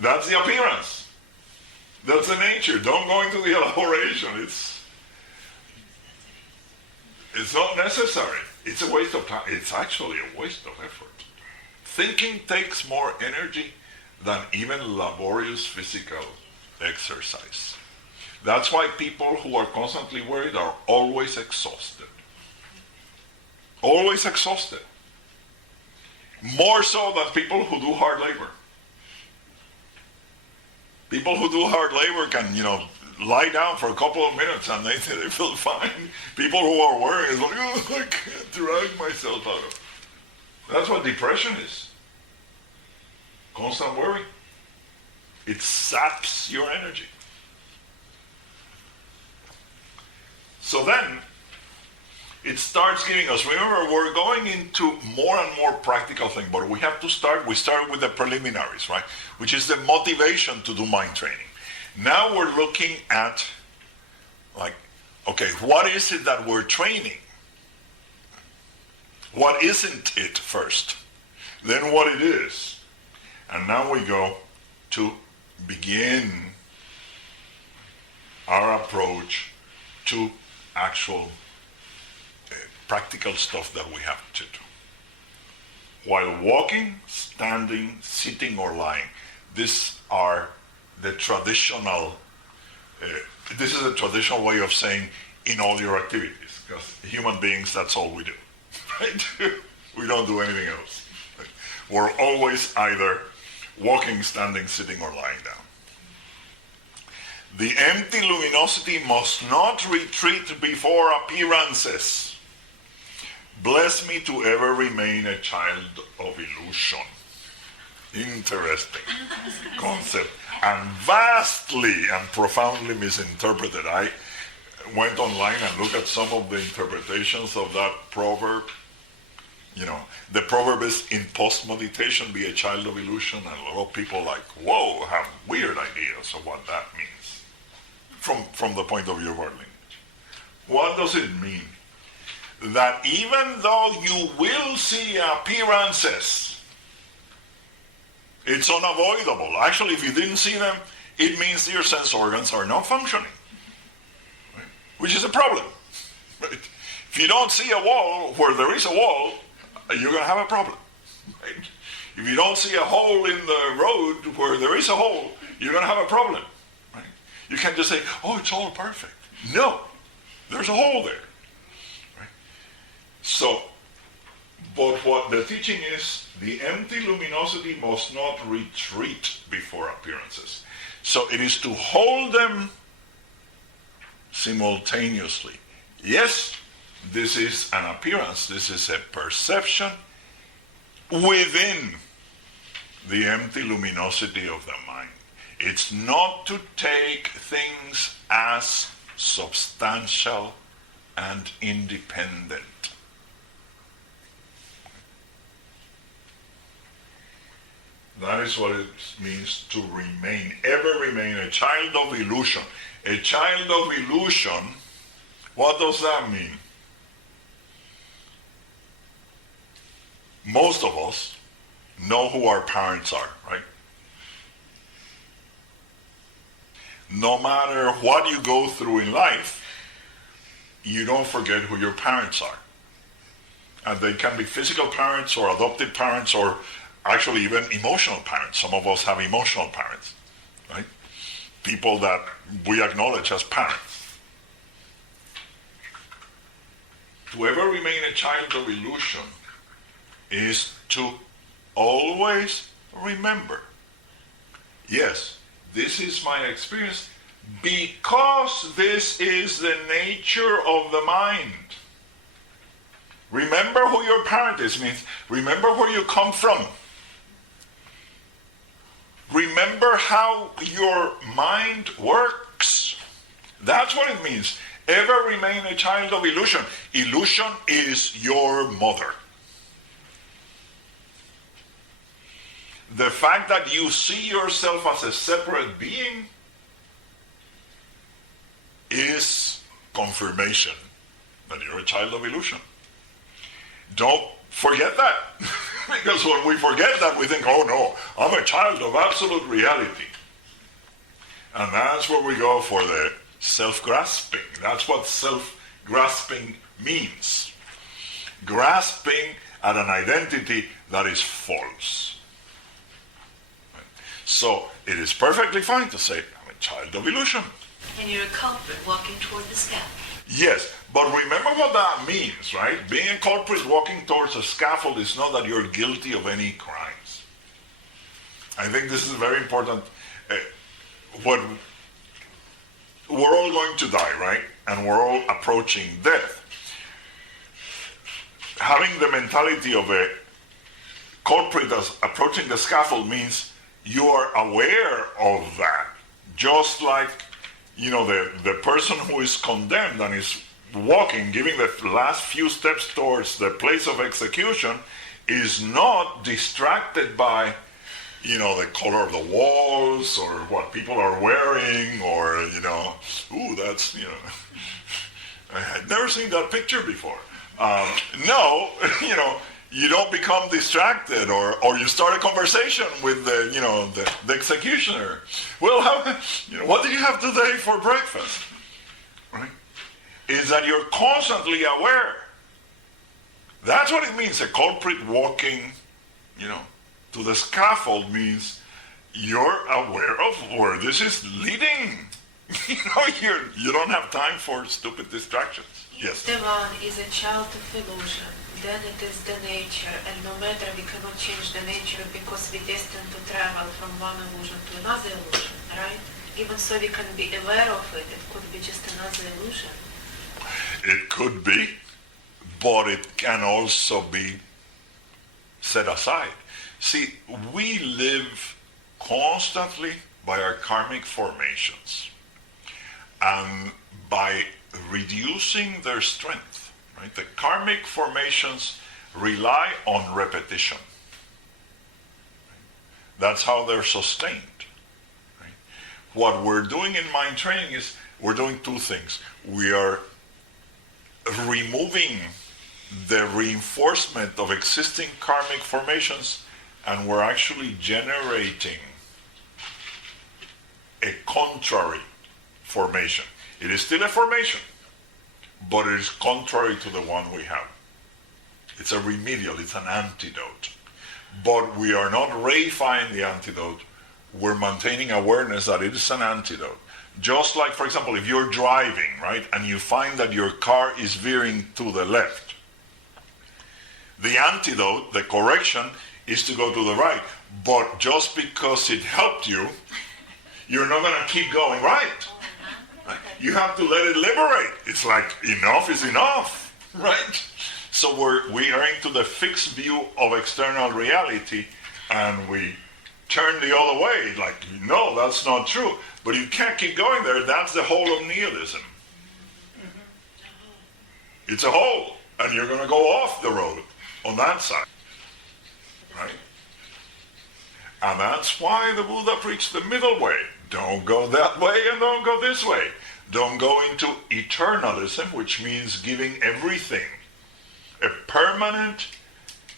That's the appearance. That's the nature. Don't go into the elaboration. It's not necessary. It's a waste of time. It's actually a waste of effort. Thinking takes more energy than even laborious physical exercise. That's why people who are constantly worried are always exhausted. Always exhausted. More so than people who do hard labor. People who do hard labor can, lie down for a couple of minutes and they feel fine. People who are worrying is like, oh, I can't drag myself out of it. That's what depression is. Constant worry. It saps your energy. So then, it starts giving us, remember, we're going into more and more practical things, but we start with the preliminaries, right? Which is the motivation to do mind training. Now we're looking at, okay, what is it that we're training? What isn't it first? Then what it is. And now we go to begin our approach to actual practical stuff that we have to do. While walking, standing, sitting, or lying, these are the traditional, this is a traditional way of saying in all your activities, because human beings, that's all we do. Right? We don't do anything else. Right? We're always either walking, standing, sitting, or lying down. The empty luminosity must not retreat before appearances. Bless me to ever remain a child of illusion. Interesting concept, and vastly and profoundly misinterpreted. I went online and looked at some of the interpretations of that proverb. The proverb is, in post-meditation, be a child of illusion, and a lot of people whoa, have weird ideas of what that means from the point of view of our lineage. What does it mean? That even though you will see appearances, It's unavoidable. Actually, if you didn't see them, it means your sense organs are not functioning, right? Which is a problem. Right? If you don't see a wall where there is a wall, you're going to have a problem. Right? If you don't see a hole in the road where there is a hole, you're going to have a problem. Right? You can't just say, oh, it's all perfect. No, there's a hole there. Right? So, but what the teaching is, the empty luminosity must not retreat before appearances. So it is to hold them simultaneously. Yes, this is an appearance, this is a perception within the empty luminosity of the mind. It's not to take things as substantial and independent. That is what it means to remain, ever remain a child of illusion. A child of illusion, what does that mean? Most of us know who our parents are, right? No matter what you go through in life, you don't forget who your parents are. And they can be physical parents or adopted parents or actually even emotional parents. Some of us have emotional parents, right? People that we acknowledge as parents. To ever remain a child of illusion is to always remember, yes, this is my experience because this is the nature of the mind. Remember who your parent is, means remember where you come from. Remember how your mind works. That's what it means. Ever remain a child of illusion. Illusion is your mother. The fact that you see yourself as a separate being is confirmation that you're a child of illusion. Don't forget that. Because when we forget that, we think, oh no, I'm a child of absolute reality. And that's where we go for the self-grasping. That's what self-grasping means. Grasping at an identity that is false. Right? So it is perfectly fine to say, I'm a child of illusion. And you're a culprit walking toward the scaffold. Yes, but remember what that means, right? Being a culprit walking towards a scaffold is not that you're guilty of any crimes. I think this is very important. We're all going to die, right? And we're all approaching death. Having the mentality of a culprit as approaching the scaffold means you are aware of that. Just like, you know, the person who is condemned and is walking, giving the last few steps towards the place of execution, is not distracted by, you know, the color of the walls or what people are wearing or, you know, ooh, that's, you know, I had never seen that picture before. No, you know, you don't become distracted or you start a conversation with the, you know, the executioner. Well, you know, what did you have today for breakfast? Right? Is that you're constantly aware. That's what it means. A culprit walking, you know, to the scaffold means you're aware of where this is leading. You know, you don't have time for stupid distractions. Yes. The one is a child of illusion. Then it is the nature, and no matter we cannot change the nature because we're destined to travel from one illusion to another illusion, right? Even so we can be aware of it, it could be just another illusion. It could be, but it can also be set aside. See, we live constantly by our karmic formations and by reducing their strength. Right? The karmic formations rely on repetition. That's how they're sustained. Right? What we're doing in mind training is we're doing two things. We are removing the reinforcement of existing karmic formations and we're actually generating a contrary formation. It is still a formation, but it is contrary to the one we have. It's a remedial, it's an antidote. But we are not reifying the antidote, we're maintaining awareness that it is an antidote. Just like, for example, if you're driving, right, and you find that your car is veering to the left, the antidote, the correction, is to go to the right. But just because it helped you, you're not going to keep going right. Right? You have to let it liberate. It's like enough is enough, right? So we are into the fixed view of external reality, and we turn the other way. Like, no, that's not true. But you can't keep going there. That's the whole of nihilism. It's a hole, and you're going to go off the road on that side, right? And that's why the Buddha preached the middle way. Don't go that way and don't go this way. Don't go into eternalism, which means giving everything a permanent,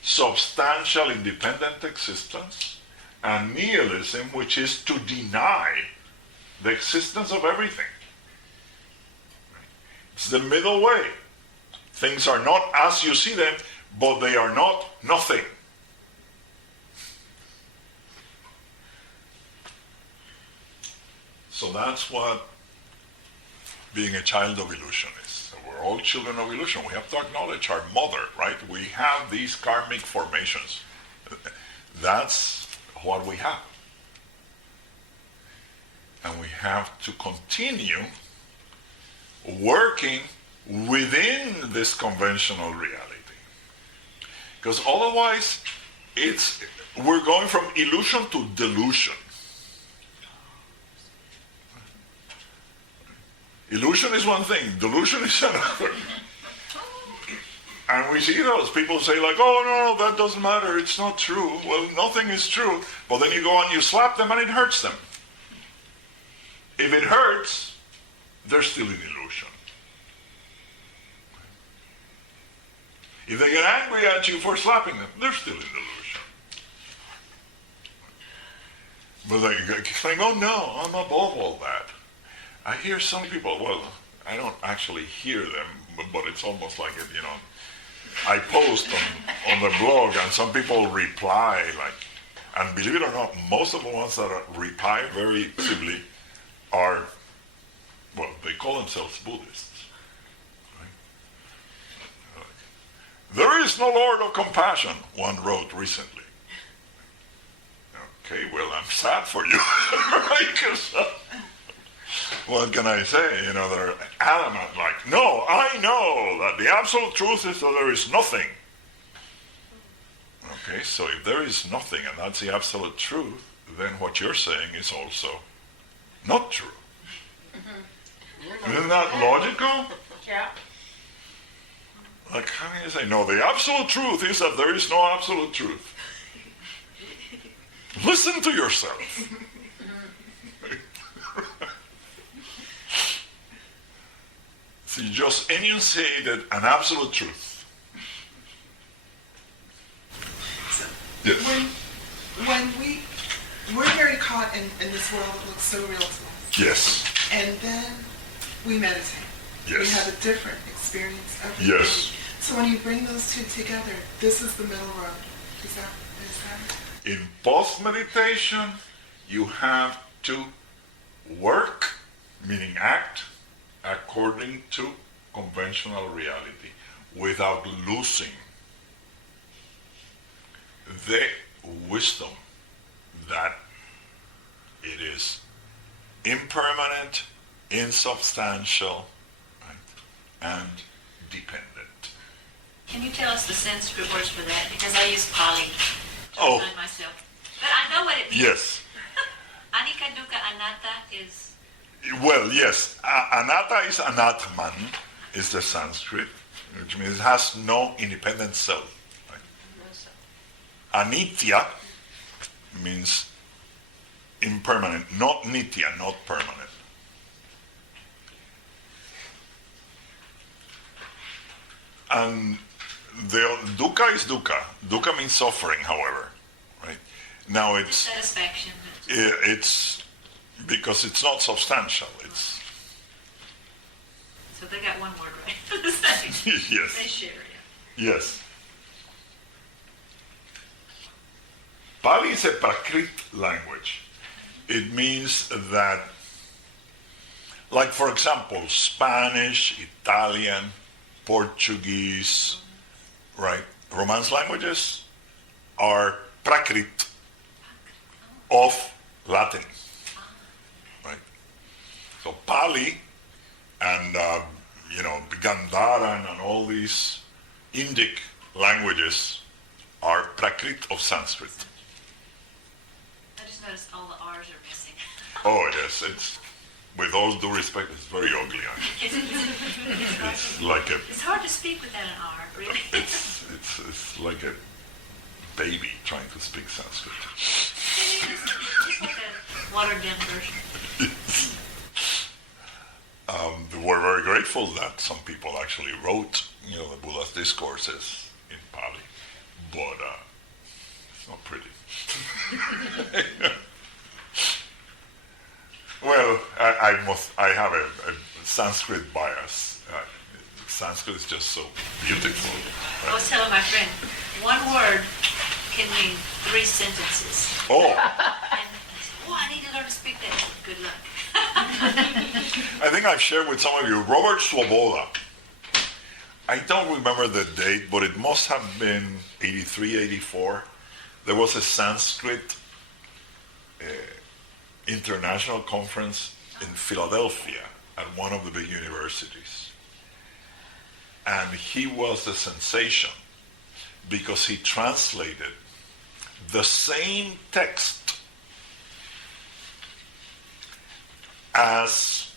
substantial, independent existence, and nihilism, which is to deny the existence of everything. It's the middle way. Things are not as you see them, but they are not nothing. So that's what being a child of illusion is. We're all children of illusion. We have to acknowledge our mother, right? We have these karmic formations. That's what we have. And we have to continue working within this conventional reality. Because otherwise, we're going from illusion to delusion. Illusion is one thing, delusion is another. And we see those people say like, oh no, that doesn't matter, it's not true. Well, nothing is true. But then you go and you slap them and it hurts them. If it hurts, they're still in illusion. If they get angry at you for slapping them, they're still in illusion. But they claim, oh no, I'm above all that. I hear some people, well, I don't actually hear them, but it's almost like it, I post on the blog and some people reply and believe it or not, most of the ones that reply very visibly are, well, they call themselves Buddhists. Right? There is no Lord of compassion, one wrote recently. Okay, well, I'm sad for you. Right? 'Cause, what can I say? They're adamant, like, no, I know that the absolute truth is that there is nothing. Okay, so if there is nothing and that's the absolute truth, then what you're saying is also not true. Isn't that logical? Yeah. Like, how can you say, no, the absolute truth is that there is no absolute truth? Listen to yourself. So you just enunciated an absolute truth. So Yes. when we're very caught in this world that looks so real to us, Yes. and then we meditate. We Yes. have a different experience every Yes. day. So when you bring those two together, this is the middle road. Is that it? In post-meditation, you have to work, meaning act, according to conventional reality, without losing the wisdom that it is impermanent, insubstantial, right, and dependent. Can you tell us the Sanskrit words for that? Because I use Pali to Oh. remind myself. But I know what it means. Yes. Anicca, dukkha, anatta is... Well, yes. Anatta is anatman, is the Sanskrit, which means it has no independent self. Right? Anitya means impermanent, not nitya, not permanent. And the dukkha is dukkha. Dukkha means suffering, however, right? Now it's Satisfaction. it's because it's not substantial. It's So they got one word right. yes, They share it. yes. Pali is a Prakrit language. It means that, like for example, Spanish, Italian, Portuguese, right? Romance languages are Prakrit of Latin, right? So Pali and Gandharan and all these Indic languages are Prakrit of Sanskrit. I just noticed all the R's are missing. Oh yes, it's, with all due respect, it's very ugly. Actually. It's like a, It's hard to speak without an R, really. it's like a baby trying to speak Sanskrit. It's like a watered down version. We're very grateful that some people actually wrote, the Buddha's discourses in Pali, but it's not pretty. Well, I have a Sanskrit bias. Sanskrit is just so beautiful. I was telling my friend, one word can mean 3 sentences. Oh, And I said, I need to learn to speak that. I said, good luck. I think I've shared with some of you, Robert Swoboda. I don't remember the date, but it must have been 83, 84. There was a Sanskrit international conference in Philadelphia at one of the big universities. And he was a sensation because he translated the same text as,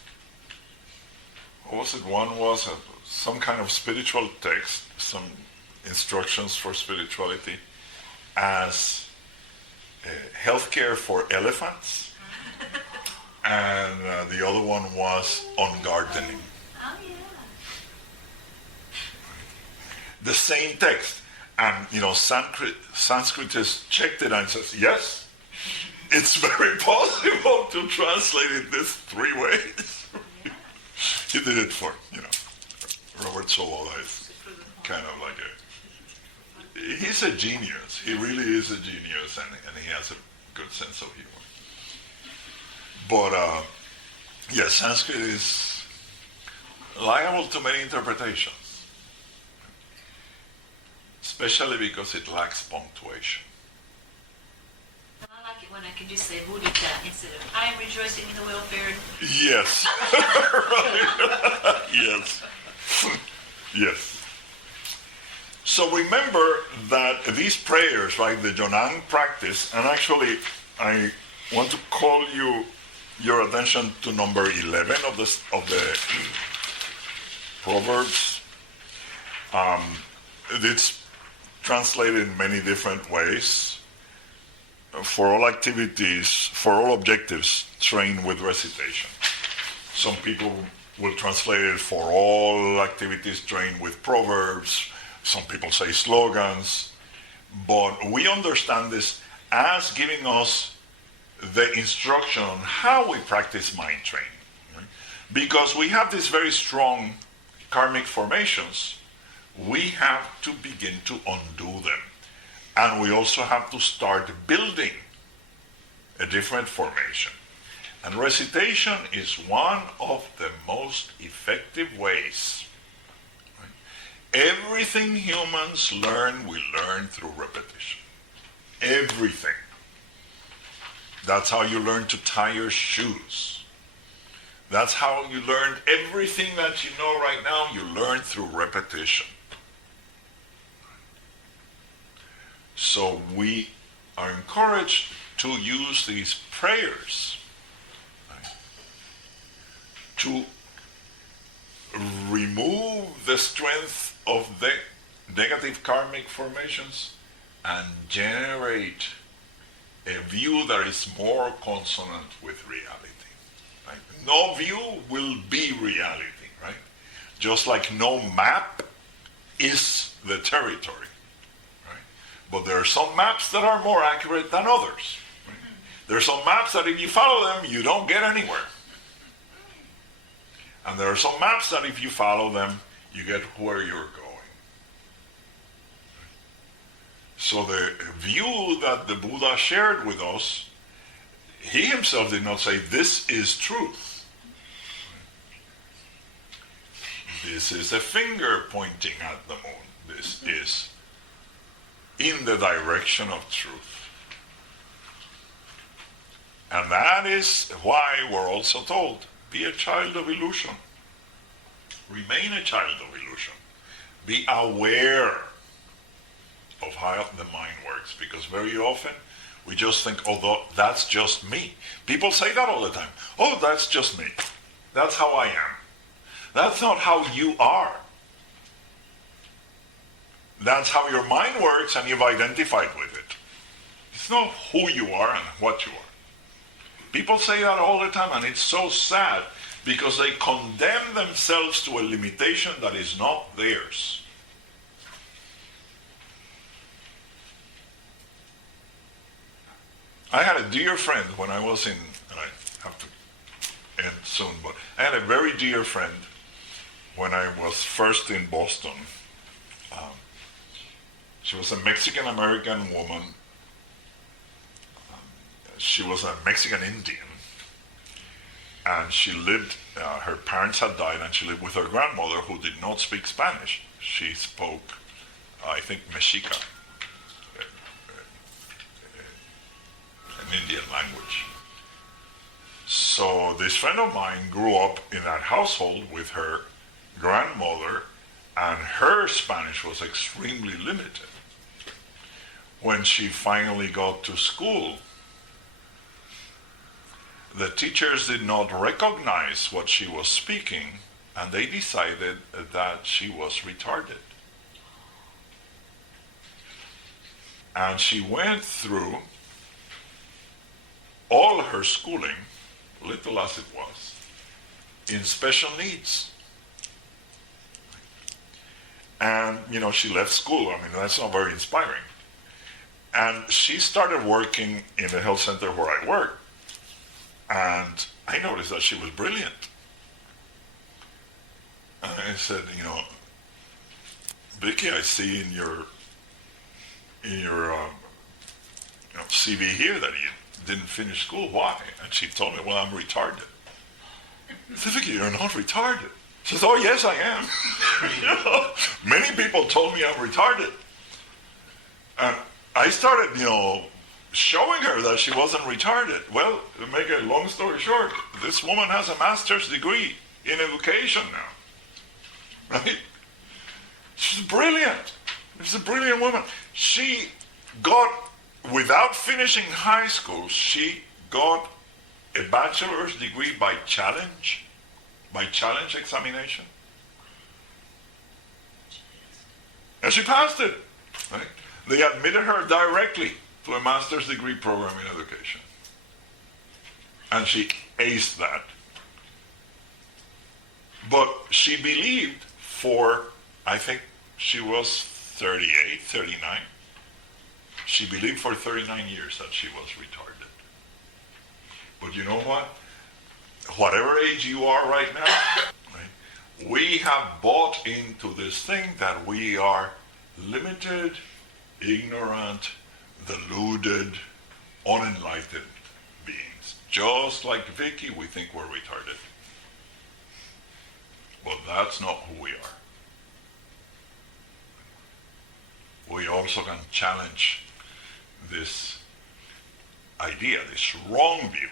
what was it? One was some kind of spiritual text, some instructions for spirituality, as healthcare for elephants, and the other one was on gardening. Oh, yeah. The same text, and Sanskritist checked it and says, yes, it's very possible to translate it this 3 ways. He did it for, Robert Swoboda is kind of like he's a genius. He really is a genius, and he has a good sense of humor. But, yes, Sanskrit is liable to many interpretations, especially because it lacks punctuation. I like it when I can just say Bodhichitta instead of I am rejoicing in the welfare. Yes. Yes. Yes. So remember that these prayers, right, the Jonang practice, and actually I want to call your attention to number 11 of the Proverbs. It's translated in many different ways. For all activities, for all objectives, train with recitation. Some people will translate it for all activities, train with proverbs. Some people say slogans. But we understand this as giving us the instruction on how we practice mind training. Right? Because we have these very strong karmic formations, we have to begin to undo them. And we also have to start building a different formation. And recitation is one of the most effective ways. Right? Everything humans learn, we learn through repetition. Everything. That's how you learn to tie your shoes. That's how you learn everything that you know right now, you learn through repetition. So we are encouraged to use these prayers, right, to remove the strength of the negative karmic formations and generate a view that is more consonant with reality. Right? No view will be reality, right? Just like no map is the territory. But there are some maps that are more accurate than others. Right? There are some maps that if you follow them, you don't get anywhere. And there are some maps that if you follow them, you get where you're going. So the view that the Buddha shared with us, he himself did not say, this is truth. This is a finger pointing at the moon. This is in the direction of truth. And that is why we're also told, be a child of illusion. Remain a child of illusion. Be aware of how the mind works, because very often we just think, oh, that's just me. People say that all the time. Oh, that's just me. That's how I am. That's not how you are. That's how your mind works, and you've identified with it. It's not who you are and what you are. People say that all the time, and it's so sad because they condemn themselves to a limitation that is not theirs. I had a dear friend when I was in, and I have to end soon, but I had a very dear friend when I was first in Boston. She was a Mexican-American woman. She was a Mexican Indian. And she lived, her parents had died, and she lived with her grandmother who did not speak Spanish. She spoke, I think, Mexica, an Indian language. So this friend of mine grew up in that household with her grandmother, and her Spanish was extremely limited. When she finally got to school, the teachers did not recognize what she was speaking, and they decided that she was retarded. And she went through all her schooling, little as it was, in special needs. And, she left school. I mean, that's not very inspiring. And she started working in the health center where I work. And I noticed that she was brilliant. And I said, Vicky, I see in your CV here that you didn't finish school. Why? And she told me, well, I'm retarded. I said, Vicky, you're not retarded. She says, oh, yes, I am. Many people told me I'm retarded. And I started, showing her that she wasn't retarded. Well, to make a long story short, this woman has a master's degree in education now. Right? She's brilliant. She's a brilliant woman. She got, without finishing high school, she got a bachelor's degree by challenge examination. And she passed it. Right? They admitted her directly to a master's degree program in education. And she aced that. But she believed for, I think she was 38, 39. She believed for 39 years that she was retarded. But you know what? Whatever age you are right now, right, we have bought into this thing that we are limited, ignorant, deluded, unenlightened beings. Just like Vicky, we think we're retarded. But that's not who we are. We also can challenge this idea, this wrong view.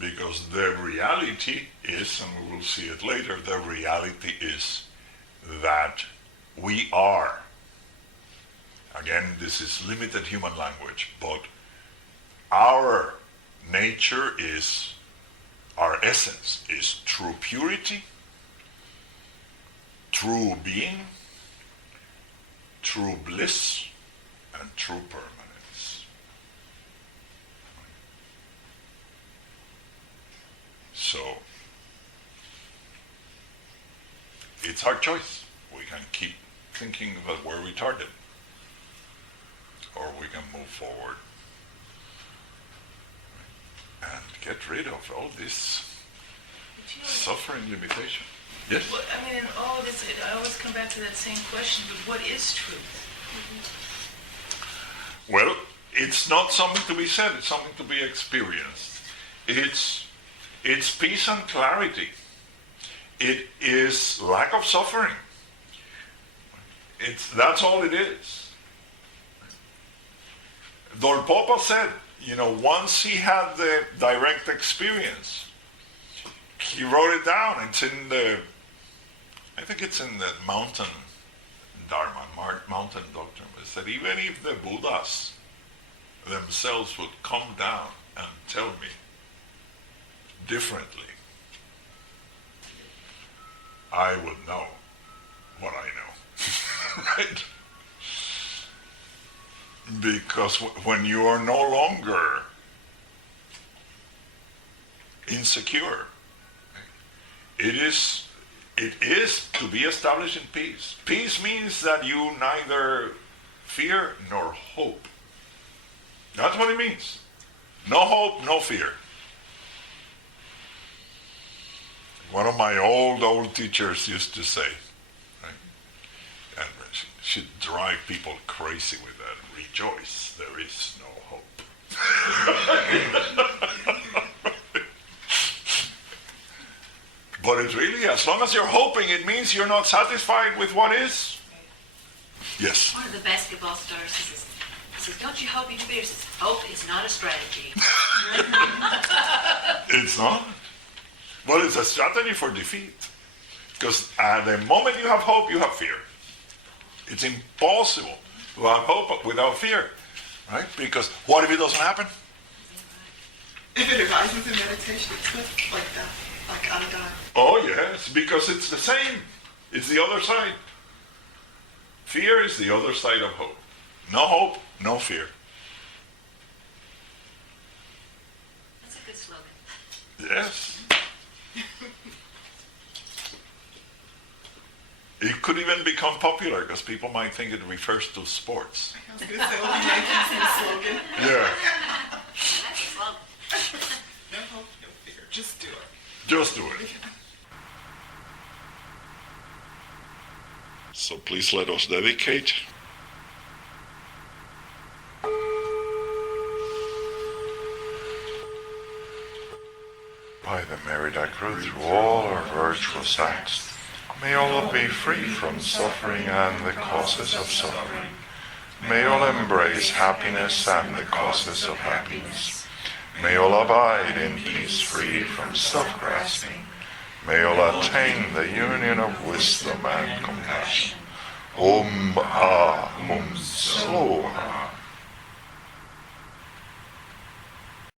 Because the reality is, and we will see it later, the reality is that we are. Again, this is limited human language, but our nature is, our essence is true purity, true being, true bliss, and true permanence. So, it's our choice. We can keep thinking that we're retarded. or we can move forward and get rid of all this But you know, suffering limitation. Yes? well, I mean, in all of this, I always come back to that same question, but what is truth? Well, it's not something to be said, it's something to be experienced. It's peace and clarity. It is lack of suffering. That's all it is. Dolpopa said, once he had the direct experience, he wrote it down. I think it's in the mountain Dharma, mountain doctrine. It said, even if the Buddhas themselves would come down and tell me differently, I would know what I know. Right? Because when you are no longer insecure, it is to be established in peace. Peace means that you neither fear nor hope. That's what it means. No hope, no fear. One of my old teachers used to say, right? And she'd drive people crazy with that. Rejoice, there is no hope. But it's really, as long as you're hoping, it means you're not satisfied with what is. Yes. One of the basketball stars says, don't you hope you do better? He says, hope is not a strategy. It's not. Well, it's a strategy for defeat. Because at the moment you have hope, you have fear. It's impossible to have hope without fear. Right? Because what if it doesn't happen? If it arises in meditation, it's good like that, like Anadai. Oh yes, because it's the same. It's the other side. Fear is the other side of hope. No hope, no fear. That's a good slogan. Yes. It could even become popular because people might think it refers to sports. I was going to say, well, the Yankees new slogan. Yeah. That's a slogan. No hope, no fear. Just do it. Just do it. So please let us dedicate. By the merit accrued through all our virtuous acts, may all be free from suffering and the causes of suffering. May all embrace happiness and the causes of happiness. May all abide in peace free from self-grasping. May all attain the union of wisdom and compassion. Om Ahum Soha.